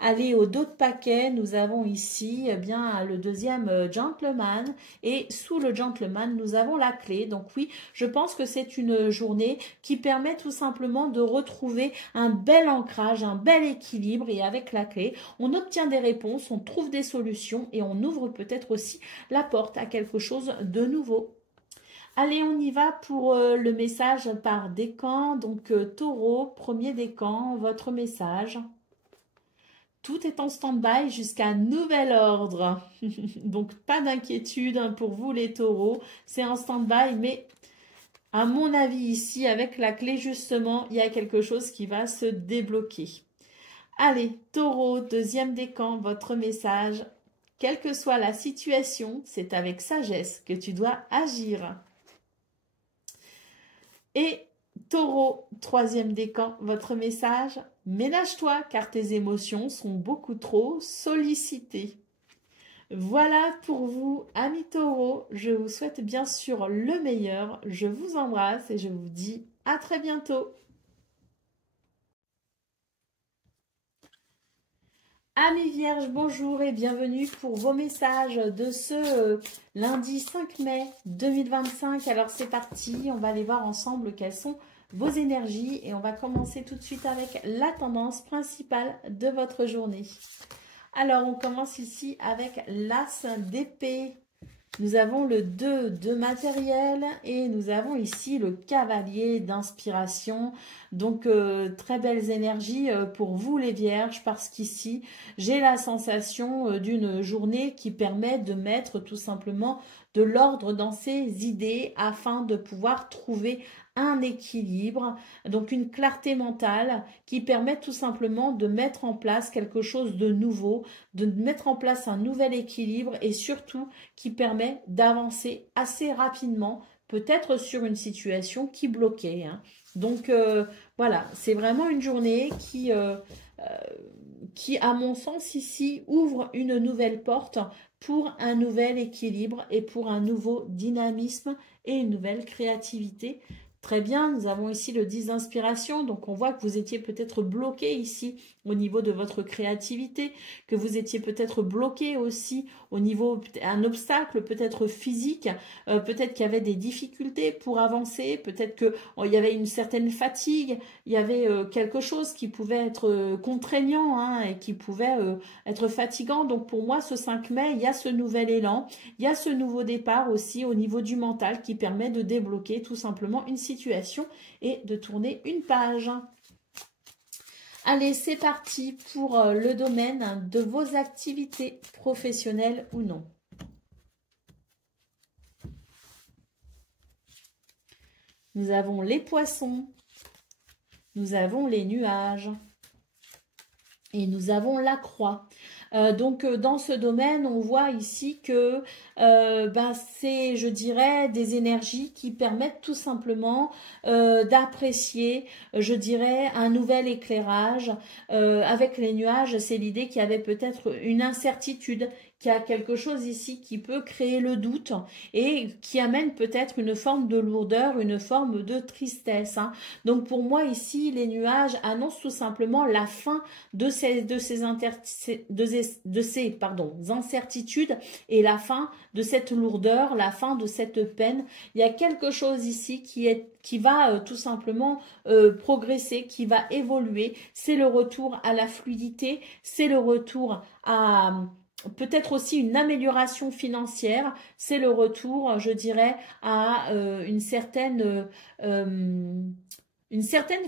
Allez, au dos de paquet, nous avons ici eh bien le deuxième gentleman, et sous le gentleman, nous avons la clé. Donc oui, je pense que c'est une journée qui permet tout simplement de retrouver un bel ancrage, un bel équilibre, et avec la clé, on obtient des réponses, on trouve des solutions et on ouvre peut-être aussi la porte à quelque chose de nouveau. Allez, on y va pour le message par décan. Donc Taureau, premier décan, votre message. Tout est en stand-by jusqu'à nouvel ordre. Donc, pas d'inquiétude pour vous les taureaux. C'est en stand-by, mais à mon avis ici, avec la clé justement, il y a quelque chose qui va se débloquer. Allez, taureau, deuxième décan, votre message. Quelle que soit la situation, c'est avec sagesse que tu dois agir. Et taureau, troisième décan, votre message. Ménage-toi car tes émotions sont beaucoup trop sollicitées. Voilà pour vous, amis taureaux. Je vous souhaite bien sûr le meilleur. Je vous embrasse et je vous dis à très bientôt. Amis vierges, bonjour et bienvenue pour vos messages de ce lundi 5 mai 2025. Alors c'est parti, on va aller voir ensemble quelles sont vos énergies et on va commencer tout de suite avec la tendance principale de votre journée. Alors on commence ici avec l'As d'épée. Nous avons le 2 de matériel et nous avons ici le cavalier d'inspiration. Donc, très belles énergies pour vous les vierges parce qu'ici, j'ai la sensation d'une journée qui permet de mettre tout simplement de l'ordre dans ses idées afin de pouvoir trouver un équilibre, donc une clarté mentale qui permet tout simplement de mettre en place quelque chose de nouveau, de mettre en place un nouvel équilibre et surtout qui permet d'avancer assez rapidement, peut-être sur une situation qui bloquait, hein. Donc voilà, c'est vraiment une journée qui, à mon sens ici, ouvre une nouvelle porte pour un nouvel équilibre et pour un nouveau dynamisme et une nouvelle créativité. Très bien, nous avons ici le 10 d'inspiration, donc on voit que vous étiez peut-être bloqué ici au niveau de votre créativité, que vous étiez peut-être bloqué aussi au niveau, un obstacle peut-être physique, peut-être qu'il y avait des difficultés pour avancer, peut-être qu'il y avait une certaine fatigue, il y avait quelque chose qui pouvait être contraignant hein, et qui pouvait être fatigant. Donc pour moi, ce 5 mai, il y a ce nouvel élan, il y a ce nouveau départ aussi au niveau du mental qui permet de débloquer tout simplement une situation et de tourner une page. Allez, c'est parti pour le domaine de vos activités professionnelles ou non. Nous avons les poissons, nous avons les nuages et nous avons la croix. Donc dans ce domaine, on voit ici que c'est, je dirais, des énergies qui permettent tout simplement d'apprécier, je dirais, un nouvel éclairage. Avec les nuages, c'est l'idée qu'il y avait peut-être une incertitude, qu'il y a quelque chose ici qui peut créer le doute et qui amène peut-être une forme de lourdeur, une forme de tristesse. Hein. Donc pour moi ici, les nuages annoncent tout simplement la fin de ces incertitudes et la fin de cette lourdeur, la fin de cette peine. Il y a quelque chose ici qui va tout simplement progresser, qui va évoluer. C'est le retour à la fluidité, c'est le retour à peut-être aussi une amélioration financière, c'est le retour, je dirais, à une certaine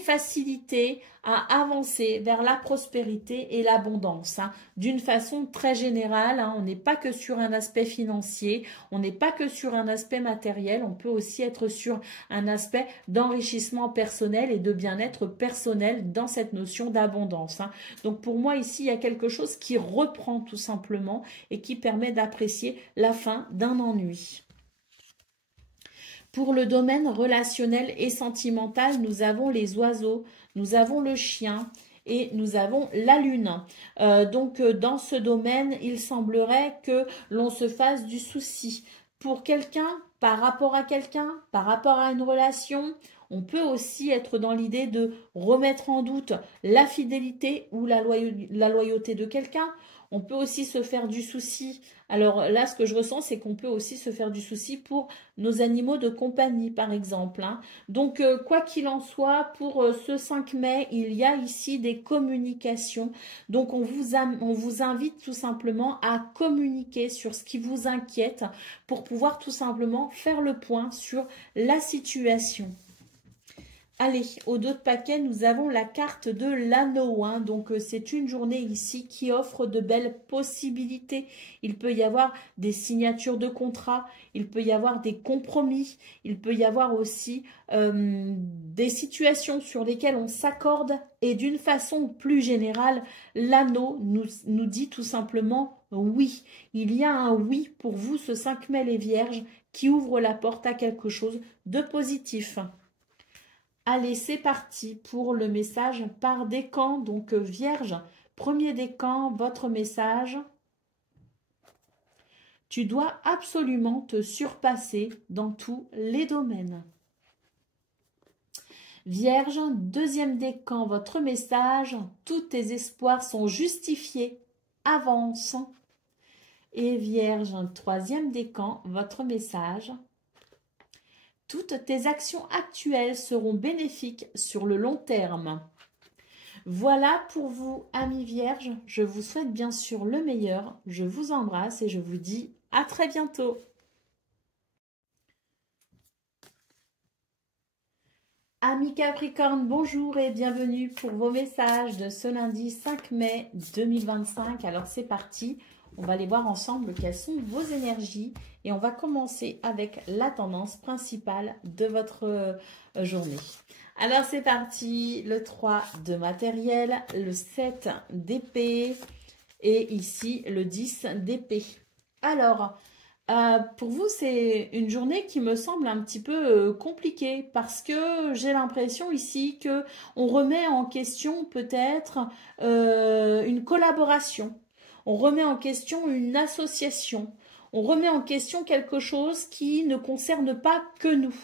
facilité à avancer vers la prospérité et l'abondance. Hein. D'une façon très générale, hein, on n'est pas que sur un aspect financier, on n'est pas que sur un aspect matériel, on peut aussi être sur un aspect d'enrichissement personnel et de bien-être personnel dans cette notion d'abondance. Hein. Donc pour moi ici, il y a quelque chose qui reprend tout simplement et qui permet d'apprécier la fin d'un ennui. Pour le domaine relationnel et sentimental, nous avons les oiseaux, nous avons le chien et nous avons la lune. Donc dans ce domaine, il semblerait que l'on se fasse du souci pour quelqu'un, par rapport à quelqu'un, par rapport à une relation. On peut aussi être dans l'idée de remettre en doute la fidélité ou la loyauté de quelqu'un. On peut aussi se faire du souci. Alors là, ce que je ressens, c'est qu'on peut aussi se faire du souci pour nos animaux de compagnie, par exemple. Hein. Donc, quoi qu'il en soit, pour ce 5 mai, il y a ici des communications. Donc, on vous invite tout simplement à communiquer sur ce qui vous inquiète pour pouvoir tout simplement faire le point sur la situation. Allez, au dos de paquet, nous avons la carte de l'anneau. Hein. Donc, c'est une journée ici qui offre de belles possibilités. Il peut y avoir des signatures de contrats, il peut y avoir des compromis, il peut y avoir aussi des situations sur lesquelles on s'accorde. Et d'une façon plus générale, l'anneau nous dit tout simplement oui. Il y a un oui pour vous, ce 5 mai les Vierges, qui ouvre la porte à quelque chose de positif. Allez, c'est parti pour le message par décan. Donc, Vierge, premier décan, votre message. Tu dois absolument te surpasser dans tous les domaines. Vierge, deuxième décan, votre message. Tous tes espoirs sont justifiés. Avance. Et Vierge, troisième décan, votre message. Toutes tes actions actuelles seront bénéfiques sur le long terme. Voilà pour vous, amis vierges. Je vous souhaite bien sûr le meilleur. Je vous embrasse et je vous dis à très bientôt. Amis Capricorne, bonjour et bienvenue pour vos messages de ce lundi 5 mai 2025. Alors c'est parti. On va aller voir ensemble quelles sont vos énergies et on va commencer avec la tendance principale de votre journée. Alors c'est parti, le 3 de matériel, le 7 d'épée et ici le 10 d'épée. Alors, pour vous, c'est une journée qui me semble un petit peu compliquée parce que j'ai l'impression ici que on remet en question peut-être une collaboration. On remet en question une association. On remet en question quelque chose qui ne concerne pas que nous.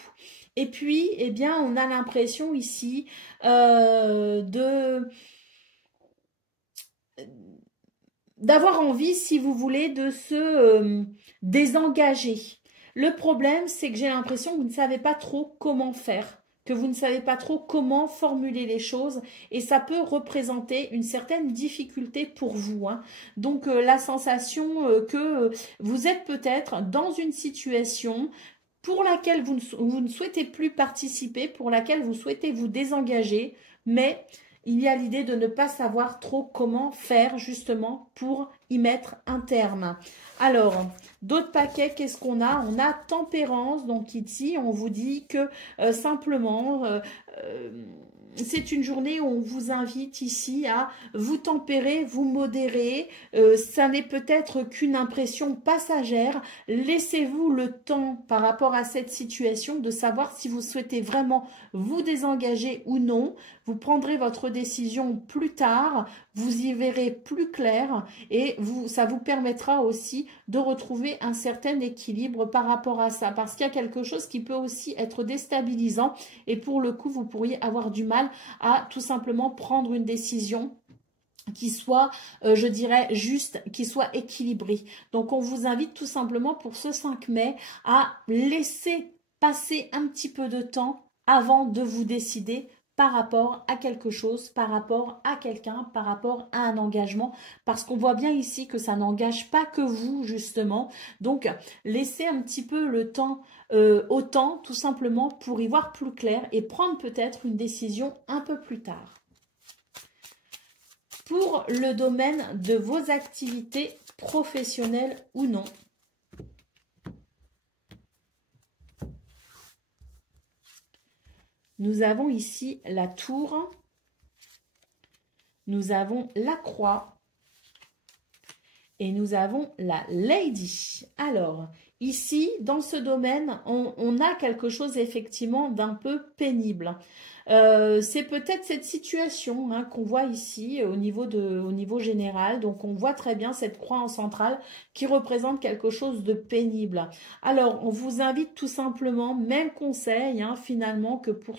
Et puis, eh bien, on a l'impression ici de d'avoir envie, si vous voulez, de se désengager. Le problème, c'est que j'ai l'impression que vous ne savez pas trop comment faire, que vous ne savez pas trop comment formuler les choses, et ça peut représenter une certaine difficulté pour vous, hein. Donc, la sensation que vous êtes peut-être dans une situation pour laquelle vous ne souhaitez plus participer, pour laquelle vous souhaitez vous désengager, mais il y a l'idée de ne pas savoir trop comment faire justement pour y mettre un terme. Alors, d'autres paquets, qu'est-ce qu'on a? On a tempérance, donc ici on vous dit que simplement... c'est une journée où on vous invite ici à vous tempérer, vous modérer. Ça n'est peut-être qu'une impression passagère. Laissez-vous le temps par rapport à cette situation de savoir si vous souhaitez vraiment vous désengager ou non. Vous prendrez votre décision plus tard, vous y verrez plus clair et ça vous permettra aussi de retrouver un certain équilibre par rapport à ça. Parce qu'il y a quelque chose qui peut aussi être déstabilisant et pour le coup, vous pourriez avoir du mal à tout simplement prendre une décision qui soit, je dirais, juste, qui soit équilibrée. Donc, on vous invite tout simplement pour ce 5 mai à laisser passer un petit peu de temps avant de vous décider par rapport à quelque chose, par rapport à quelqu'un, par rapport à un engagement, parce qu'on voit bien ici que ça n'engage pas que vous, justement. Donc, laissez un petit peu le temps au temps, tout simplement, pour y voir plus clair et prendre peut-être une décision un peu plus tard. Pour le domaine de vos activités professionnelles ou non. Nous avons ici la tour, nous avons la croix et nous avons la lady. Alors, ici, dans ce domaine, on a quelque chose effectivement d'un peu pénible. C'est peut-être cette situation hein, qu'on voit ici au niveau général. Donc, on voit très bien cette croix en centrale qui représente quelque chose de pénible. Alors, on vous invite tout simplement, même conseil hein, finalement que pour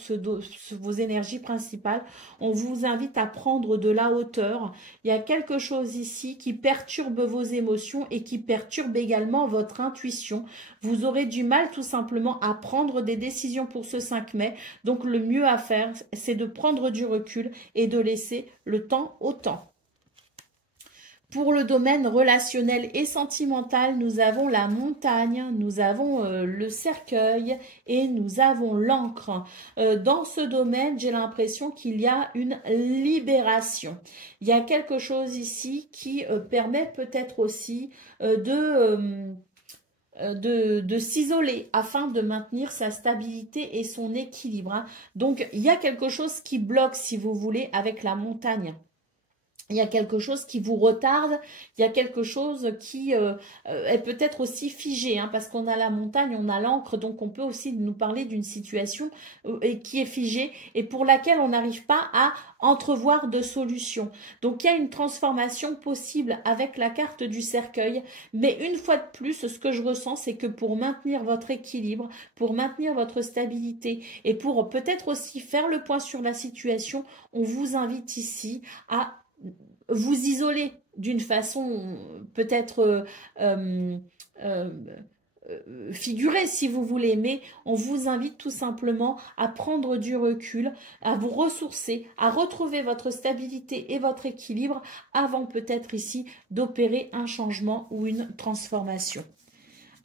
vos énergies principales, on vous invite à prendre de la hauteur. Il y a quelque chose ici qui perturbe vos émotions et qui perturbe également votre intuition. Vous aurez du mal tout simplement à prendre des décisions pour ce 5 mai. Donc, le mieux à faire, c'est de prendre du recul et de laisser le temps au temps. Pour le domaine relationnel et sentimental, nous avons la montagne, nous avons le cercueil et nous avons l'encre. Dans ce domaine, j'ai l'impression qu'il y a une libération. Il y a quelque chose ici qui permet peut-être aussi de s'isoler afin de maintenir sa stabilité et son équilibre. Hein. Donc, il y a quelque chose qui bloque, si vous voulez, avec la montagne. Il y a quelque chose qui vous retarde, il y a quelque chose qui est peut-être aussi figé, hein, parce qu'on a la montagne, on a l'encre, donc on peut aussi nous parler d'une situation qui est figée et pour laquelle on n'arrive pas à entrevoir de solution. Donc il y a une transformation possible avec la carte du cercueil, mais une fois de plus, ce que je ressens, c'est que pour maintenir votre équilibre, pour maintenir votre stabilité et pour peut-être aussi faire le point sur la situation, on vous invite ici à vous isoler d'une façon peut-être figurée si vous voulez, mais on vous invite tout simplement à prendre du recul, à vous ressourcer, à retrouver votre stabilité et votre équilibre avant peut-être ici d'opérer un changement ou une transformation.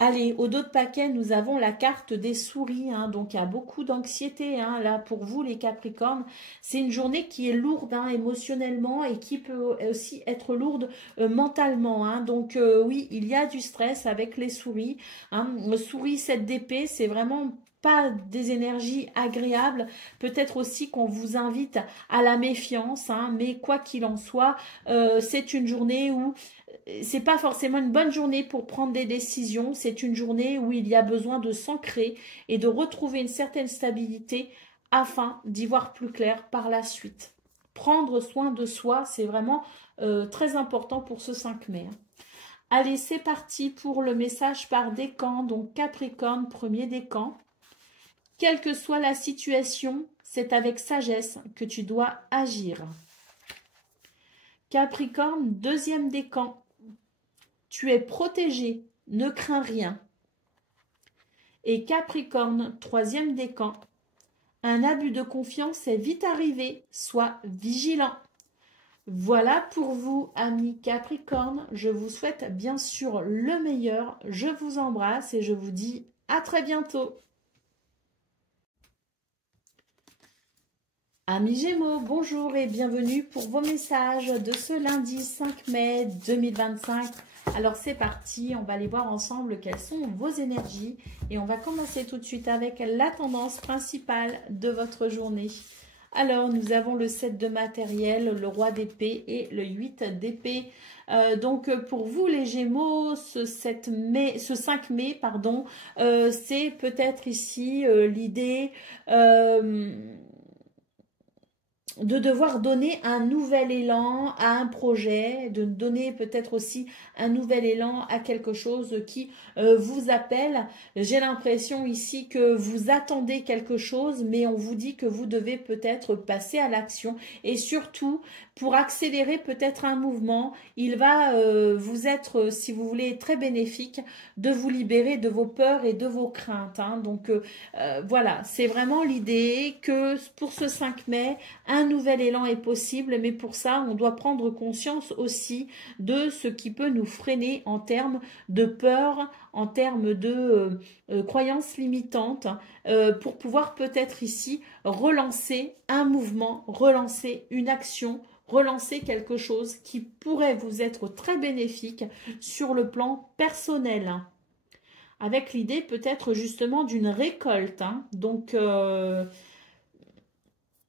Allez, au dos de paquet, nous avons la carte des souris, hein, donc il y a beaucoup d'anxiété hein, là pour vous les Capricornes. C'est une journée qui est lourde hein, émotionnellement et qui peut aussi être lourde mentalement. Hein. Donc oui, il y a du stress avec les souris. Hein. Souris 7 d'épée, c'est vraiment pas des énergies agréables, peut-être aussi qu'on vous invite à la méfiance, hein, mais quoi qu'il en soit, c'est une journée où c'est pas forcément une bonne journée pour prendre des décisions, c'est une journée où il y a besoin de s'ancrer et de retrouver une certaine stabilité afin d'y voir plus clair par la suite. Prendre soin de soi, c'est vraiment très important pour ce 5 mai. Allez, c'est parti pour le message par décan, donc Capricorne, premier décan. Quelle que soit la situation, c'est avec sagesse que tu dois agir. Capricorne, deuxième décan. Tu es protégé, ne crains rien. Et Capricorne, troisième décan. Un abus de confiance est vite arrivé, sois vigilant. Voilà pour vous, amis Capricorne. Je vous souhaite bien sûr le meilleur. Je vous embrasse et je vous dis à très bientôt. Amis Gémeaux, bonjour et bienvenue pour vos messages de ce lundi 5 mai 2025. Alors c'est parti, on va aller voir ensemble quelles sont vos énergies et on va commencer tout de suite avec la tendance principale de votre journée. Alors nous avons le 7 de matériel, le roi d'épée et le 8 d'épée. Donc pour vous les Gémeaux, ce 5 mai, pardon, c'est peut-être ici l'idée de devoir donner un nouvel élan à un projet, de donner peut-être aussi un nouvel élan à quelque chose qui vous appelle. J'ai l'impression ici que vous attendez quelque chose, mais on vous dit que vous devez peut-être passer à l'action. Et surtout, pour accélérer peut-être un mouvement, il va vous être, si vous voulez, très bénéfique de vous libérer de vos peurs et de vos craintes. Hein. Donc voilà, c'est vraiment l'idée que pour ce 5 mai, un nouvel élan est possible, mais pour ça, on doit prendre conscience aussi de ce qui peut nous freiner en termes de peur, en termes de croyances limitantes, pour pouvoir peut-être ici relancer un mouvement, relancer une action, relancer quelque chose qui pourrait vous être très bénéfique sur le plan personnel. Avec l'idée peut-être justement d'une récolte. Hein. Donc,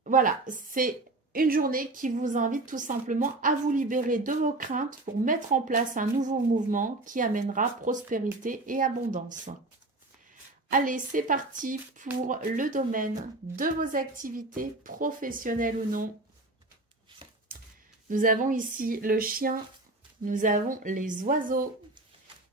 voilà, c'est une journée qui vous invite tout simplement à vous libérer de vos craintes pour mettre en place un nouveau mouvement qui amènera prospérité et abondance. Allez, c'est parti pour le domaine de vos activités professionnelles ou non. Nous avons ici le chien, nous avons les oiseaux.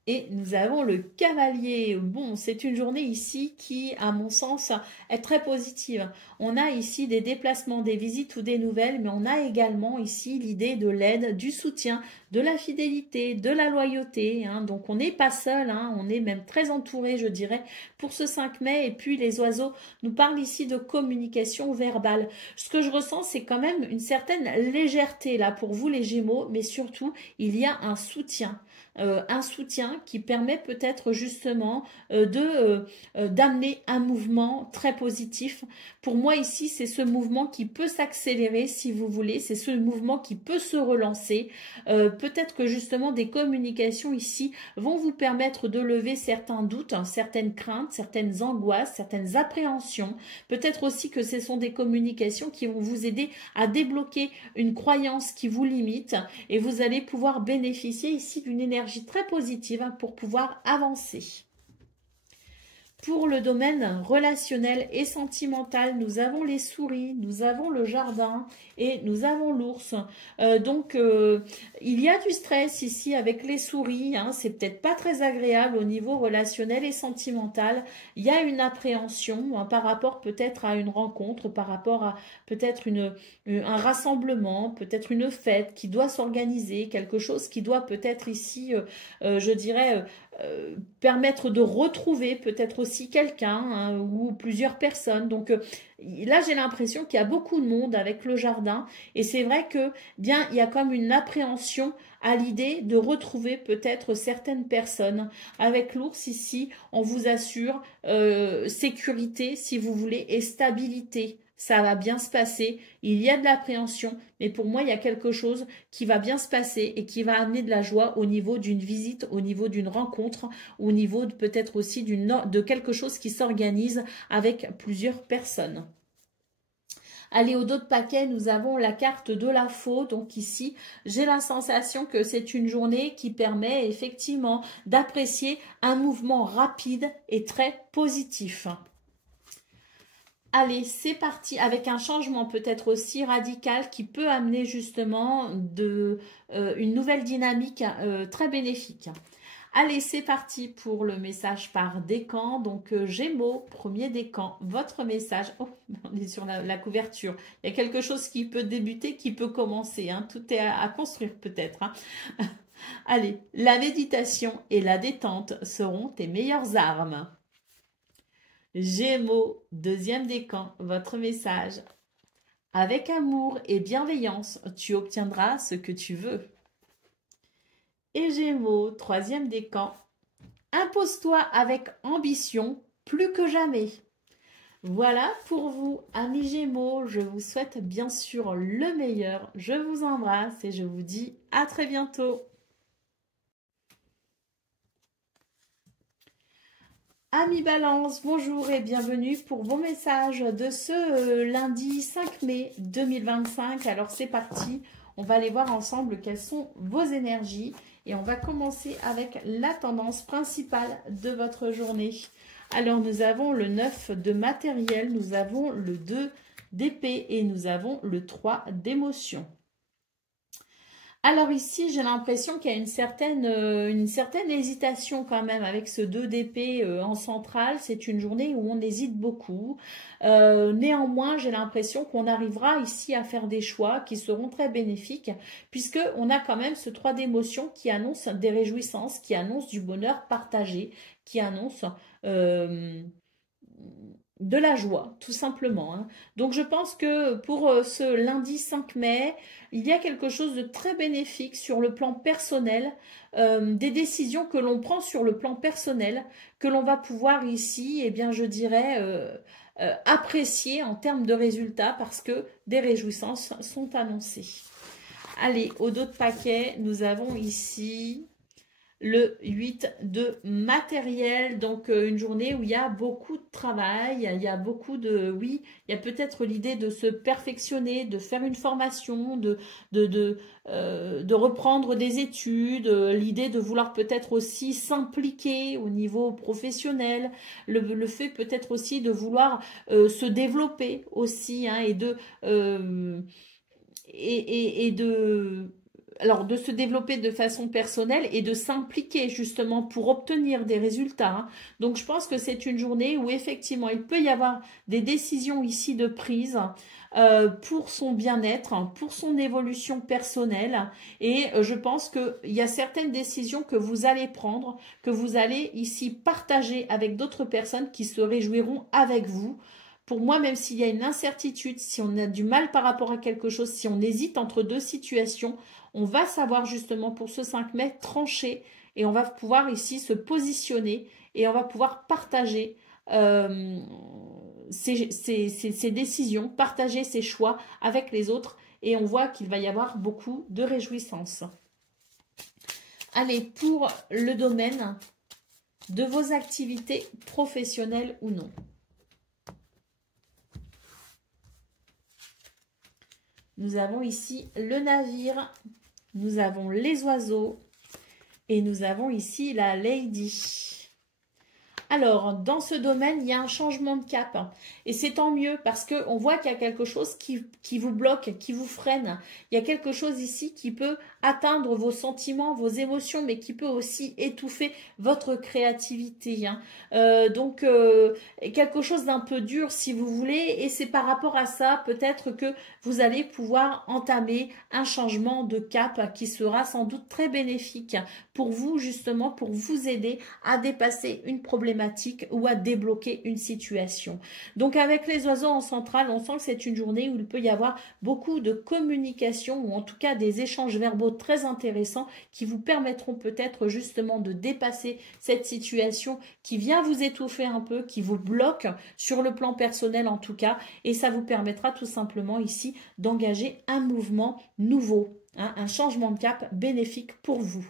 Et nous avons le cavalier. Bon, c'est une journée ici qui, à mon sens, est très positive. On a ici des déplacements, des visites ou des nouvelles, mais on a également ici l'idée de l'aide, du soutien, de la fidélité, de la loyauté. Hein. Donc, on n'est pas seul, hein. On est même très entouré, je dirais, pour ce 5 mai. Et puis, les oiseaux nous parlent ici de communication verbale. Ce que je ressens, c'est quand même une certaine légèreté là pour vous, les Gémeaux, mais surtout, il y a un soutien. Un soutien qui permet peut-être justement d'amener un mouvement très positif. Pour moi ici, c'est ce mouvement qui peut s'accélérer si vous voulez, c'est ce mouvement qui peut se relancer. Peut-être que justement des communications ici vont vous permettre de lever certains doutes, hein, certaines craintes, certaines angoisses, certaines appréhensions. Peut-être aussi que ce sont des communications qui vont vous aider à débloquer une croyance qui vous limite et vous allez pouvoir bénéficier ici d'une énergie très positive pour pouvoir avancer. Pour le domaine relationnel et sentimental, nous avons les souris, nous avons le jardin et nous avons l'ours. Il y a du stress ici avec les souris. Hein, c'est peut-être pas très agréable au niveau relationnel et sentimental. Il y a une appréhension hein, par rapport peut-être à une rencontre, par rapport à peut-être un rassemblement, peut-être une fête qui doit s'organiser, quelque chose qui doit peut-être ici, je dirais, permettre de retrouver peut-être aussi quelqu'un hein, ou plusieurs personnes. Donc là, j'ai l'impression qu'il y a beaucoup de monde avec le jardin et c'est vrai que bien il y a comme une appréhension à l'idée de retrouver peut-être certaines personnes. Avec l'ours ici, on vous assure sécurité si vous voulez et stabilité. Ça va bien se passer, il y a de l'appréhension, mais pour moi, il y a quelque chose qui va bien se passer et qui va amener de la joie au niveau d'une visite, au niveau d'une rencontre, au niveau peut-être aussi de quelque chose qui s'organise avec plusieurs personnes. Allez, au dos de paquet, nous avons la carte de la faux. Donc ici, j'ai la sensation que c'est une journée qui permet effectivement d'apprécier un mouvement rapide et très positif. Allez, c'est parti avec un changement peut-être aussi radical qui peut amener justement une nouvelle dynamique très bénéfique. Allez, c'est parti pour le message par décan. Donc, Gémeaux, premier décan, votre message. Oh, on est sur la couverture. Il y a quelque chose qui peut débuter, qui peut commencer. Hein. Tout est à construire peut-être. Hein. Allez, la méditation et la détente seront tes meilleures armes. Gémeaux, deuxième décan, votre message. Avec amour et bienveillance, tu obtiendras ce que tu veux. Et Gémeaux, troisième décan, impose-toi avec ambition plus que jamais. Voilà pour vous, amis Gémeaux. Je vous souhaite bien sûr le meilleur. Je vous embrasse et je vous dis à très bientôt. Amis Balance, bonjour et bienvenue pour vos messages de ce lundi 5 mai 2025. Alors c'est parti, on va aller voir ensemble quelles sont vos énergies et on va commencer avec la tendance principale de votre journée. Alors nous avons le 9 de matériel, nous avons le 2 d'épée et nous avons le 3 d'émotion. Alors ici, j'ai l'impression qu'il y a une certaine hésitation quand même avec ce 2 d'épée en centrale. C'est une journée où on hésite beaucoup. Néanmoins, j'ai l'impression qu'on arrivera ici à faire des choix qui seront très bénéfiques puisqu'on a quand même ce 3 d'émotion qui annonce des réjouissances, qui annonce du bonheur partagé, qui annonce de la joie, tout simplement. Hein. Donc, je pense que pour ce lundi 5 mai, il y a quelque chose de très bénéfique sur le plan personnel, des décisions que l'on prend sur le plan personnel, que l'on va pouvoir ici, eh bien, je dirais, apprécier en termes de résultats parce que des réjouissances sont annoncées. Allez, au dos de paquet, nous avons ici le 8 de matériel, donc une journée où il y a beaucoup de travail, il y a beaucoup de, oui, il y a peut-être l'idée de se perfectionner, de faire une formation, de reprendre des études, l'idée de vouloir peut-être aussi s'impliquer au niveau professionnel, le fait peut-être aussi de vouloir se développer aussi, hein, alors, de se développer de façon personnelle et de s'impliquer justement pour obtenir des résultats. Hein. Donc, je pense que c'est une journée où effectivement, il peut y avoir des décisions ici de prise pour son bien-être, pour son évolution personnelle. Et je pense qu'il y a certaines décisions que vous allez prendre, que vous allez ici partager avec d'autres personnes qui se réjouiront avec vous. Pour moi, même s'il y a une incertitude, si on a du mal par rapport à quelque chose, si on hésite entre deux situations, on va savoir justement pour ce 5 mai trancher et on va pouvoir ici se positionner et on va pouvoir partager ces décisions, partager ses choix avec les autres et on voit qu'il va y avoir beaucoup de réjouissance. Allez, pour le domaine de vos activités professionnelles ou non. Nous avons ici le navire, nous avons les oiseaux et nous avons ici la lady. Alors, dans ce domaine, il y a un changement de cap. Et c'est tant mieux parce qu'on voit qu'il y a quelque chose qui vous bloque, qui vous freine. Il y a quelque chose ici qui peut atteindre vos sentiments, vos émotions, mais qui peut aussi étouffer votre créativité. Hein. Donc, quelque chose d'un peu dur si vous voulez. Et c'est par rapport à ça, peut-être que vous allez pouvoir entamer un changement de cap qui sera sans doute très bénéfique pour vous, justement, pour vous aider à dépasser une problématique ou à débloquer une situation. Donc avec les oiseaux en centrale, on sent que c'est une journée où il peut y avoir beaucoup de communication ou en tout cas des échanges verbaux très intéressants qui vous permettront peut-être justement de dépasser cette situation qui vient vous étouffer un peu, qui vous bloque sur le plan personnel en tout cas, et ça vous permettra tout simplement ici d'engager un mouvement nouveau, hein, un changement de cap bénéfique pour vous.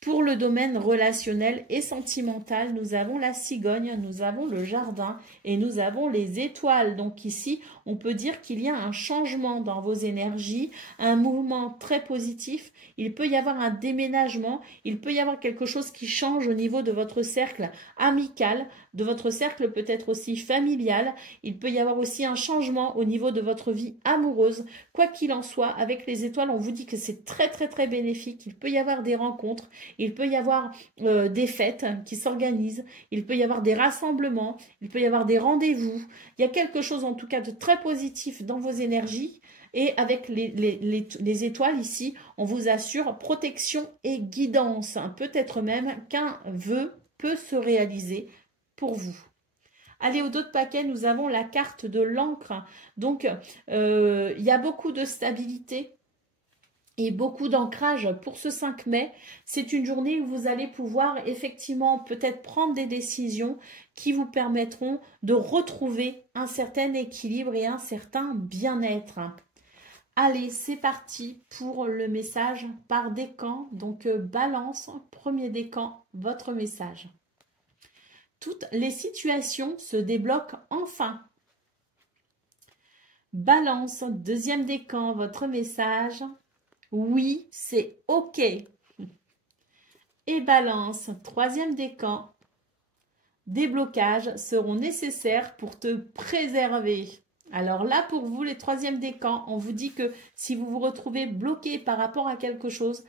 Pour le domaine relationnel et sentimental, nous avons la cigogne, nous avons le jardin et nous avons les étoiles. Donc ici, on peut dire qu'il y a un changement dans vos énergies, un mouvement très positif. Il peut y avoir un déménagement, il peut y avoir quelque chose qui change au niveau de votre cercle amical, de votre cercle peut-être aussi familial. Il peut y avoir aussi un changement au niveau de votre vie amoureuse. Quoi qu'il en soit, avec les étoiles, on vous dit que c'est très très très bénéfique. Il peut y avoir des rencontres. Il peut y avoir des fêtes qui s'organisent, il peut y avoir des rassemblements, il peut y avoir des rendez-vous. Il y a quelque chose en tout cas de très positif dans vos énergies Et avec les étoiles ici, on vous assure protection et guidance. Peut-être même qu'un vœu peut se réaliser pour vous. Allez, au dos de paquet, nous avons la carte de l'encre. Donc, il y a beaucoup de stabilité et beaucoup d'ancrage pour ce 5 mai. C'est une journée où vous allez pouvoir effectivement peut-être prendre des décisions qui vous permettront de retrouver un certain équilibre et un certain bien-être. Allez, c'est parti pour le message par décan. Donc, balance, premier décan, votre message. Toutes les situations se débloquent enfin. Balance, deuxième décan, votre message. Oui, c'est OK. Et balance, troisième décan. Des blocages seront nécessaires pour te préserver. Alors là, pour vous, les troisièmes décans, on vous dit que si vous vous retrouvez bloqué par rapport à quelque chose,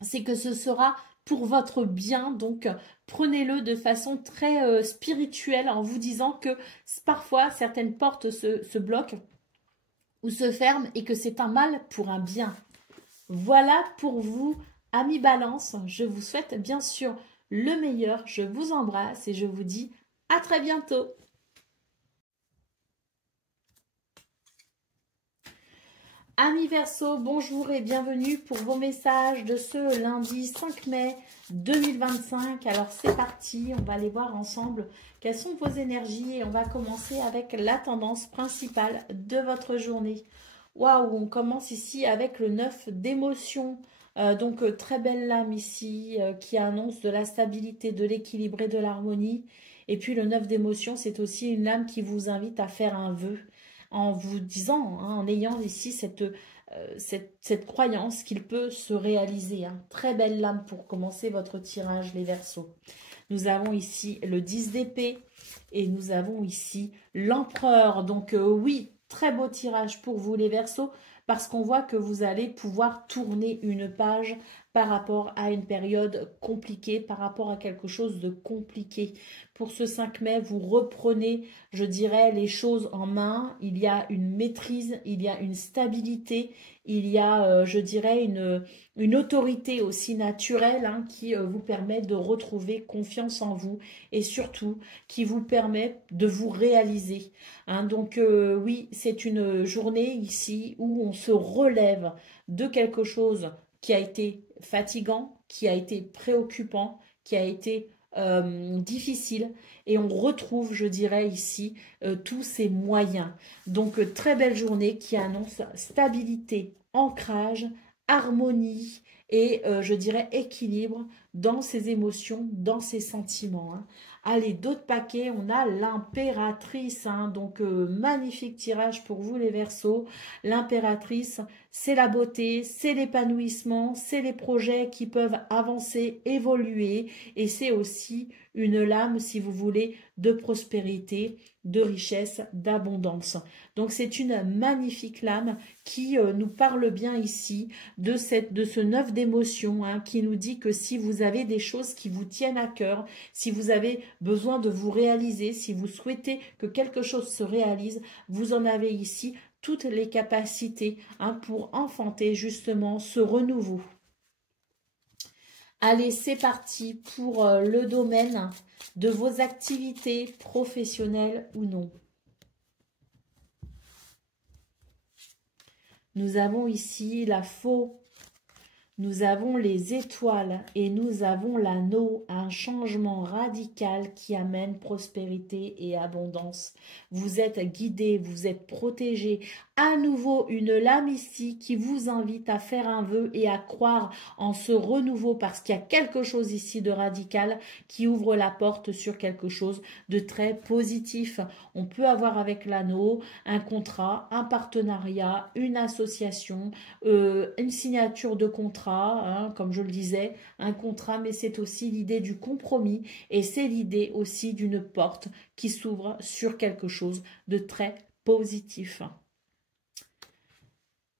c'est que ce sera pour votre bien. Donc, prenez-le de façon très spirituelle en vous disant que parfois, certaines portes se bloquent ou se ferment et que c'est un mal pour un bien. Voilà pour vous, amis Balance. Je vous souhaite bien sûr le meilleur. Je vous embrasse et je vous dis à très bientôt. Amis Verseau, bonjour et bienvenue pour vos messages de ce lundi 5 mai 2025. Alors c'est parti, on va aller voir ensemble quelles sont vos énergies et on va commencer avec la tendance principale de votre journée. Waouh, on commence ici avec le 9 d'émotion. Donc très belle lame ici qui annonce de la stabilité, de l'équilibre et de l'harmonie. Et puis le 9 d'émotion, c'est aussi une lame qui vous invite à faire un vœu en vous disant, hein, en ayant ici cette croyance qu'il peut se réaliser. Hein. Très belle lame pour commencer votre tirage, les Verseaux. Nous avons ici le 10 d'épée et nous avons ici l'empereur. Donc oui, très beau tirage pour vous, les Verseaux, parce qu'on voit que vous allez pouvoir tourner une page par rapport à une période compliquée, par rapport à quelque chose de compliqué. Pour ce 5 mai, vous reprenez, je dirais, les choses en main. Il y a une maîtrise, il y a une stabilité, il y a, je dirais, une autorité aussi naturelle hein, qui vous permet de retrouver confiance en vous et surtout qui vous permet de vous réaliser. Hein. Donc oui, c'est une journée ici où on se relève de quelque chose qui a été fatigant, qui a été préoccupant, qui a été difficile et on retrouve, je dirais ici, tous ces moyens. Donc, très belle journée qui annonce stabilité, ancrage, harmonie et, je dirais, équilibre dans ses émotions, dans ses sentiments. Hein. Allez, d'autres paquets, on a l'impératrice, hein, donc magnifique tirage pour vous les Verseaux. L'impératrice, c'est la beauté, c'est l'épanouissement, c'est les projets qui peuvent avancer, évoluer et c'est aussi une lame, si vous voulez, de prospérité, de richesse, d'abondance. Donc c'est une magnifique lame qui nous parle bien ici de ce 9 d'émotion hein, qui nous dit que si vous avez des choses qui vous tiennent à cœur, si vous avez besoin de vous réaliser, si vous souhaitez que quelque chose se réalise, vous en avez ici toutes les capacités hein, pour enfanter justement ce renouveau. Allez, c'est parti pour le domaine de vos activités professionnelles ou non. Nous avons ici la faux. Nous avons les étoiles et nous avons l'anneau, un changement radical qui amène prospérité et abondance. Vous êtes guidé, vous êtes protégé. À nouveau, une lame ici qui vous invite à faire un vœu et à croire en ce renouveau parce qu'il y a quelque chose ici de radical qui ouvre la porte sur quelque chose de très positif. On peut avoir avec l'anneau un contrat, un partenariat, une association, une signature de contrat. Hein, comme je le disais, un contrat, mais c'est aussi l'idée du compromis et c'est l'idée aussi d'une porte qui s'ouvre sur quelque chose de très positif.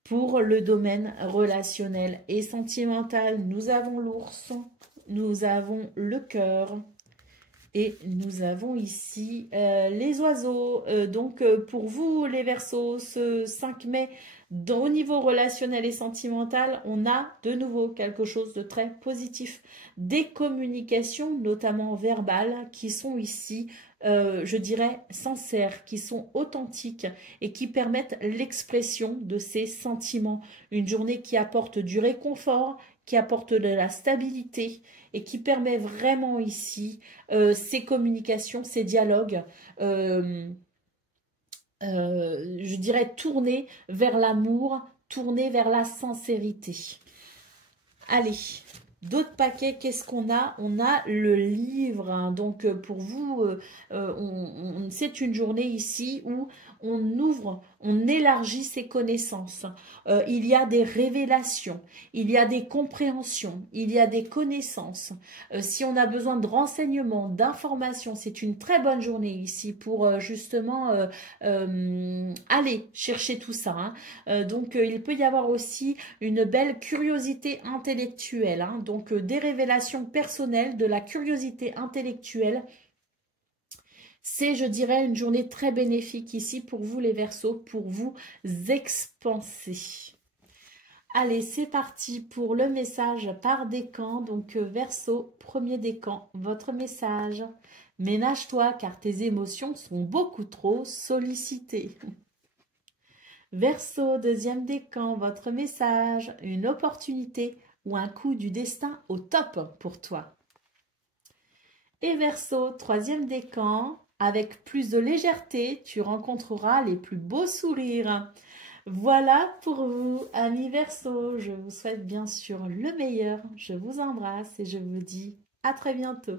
Pour le domaine relationnel et sentimental, nous avons l'ours, nous avons le cœur Et nous avons ici les oiseaux. Donc, pour vous, les Verseaux, ce 5 mai, au niveau relationnel et sentimental, on a de nouveau quelque chose de très positif. Des communications, notamment verbales, qui sont ici, je dirais, sincères, qui sont authentiques et qui permettent l'expression de ces sentiments. Une journée qui apporte du réconfort, qui apporte de la stabilité et qui permet vraiment ici ces communications, ces dialogues, je dirais tournés vers l'amour, tournés vers la sincérité. Allez, d'autres paquets, qu'est-ce qu'on a? On a le livre, hein. Donc pour vous, c'est une journée ici où on ouvre, on élargit ses connaissances. Il y a des révélations, il y a des compréhensions, il y a des connaissances. Si on a besoin de renseignements, d'informations, c'est une très bonne journée ici pour justement aller chercher tout ça, hein. Donc il peut y avoir aussi une belle curiosité intellectuelle, hein. Donc des révélations personnelles, de la curiosité intellectuelle. C'est, je dirais, une journée très bénéfique ici pour vous les Verseaux, pour vous expanser. Allez, c'est parti pour le message par décan. Donc Verseau, premier décan, votre message. Ménage-toi car tes émotions sont beaucoup trop sollicitées. Verseau, deuxième décan, votre message, une opportunité ou un coup du destin au top pour toi. Et Verseau, troisième décan, avec plus de légèreté, tu rencontreras les plus beaux sourires. Voilà pour vous, amis Verseau. Je vous souhaite bien sûr le meilleur. Je vous embrasse et je vous dis à très bientôt.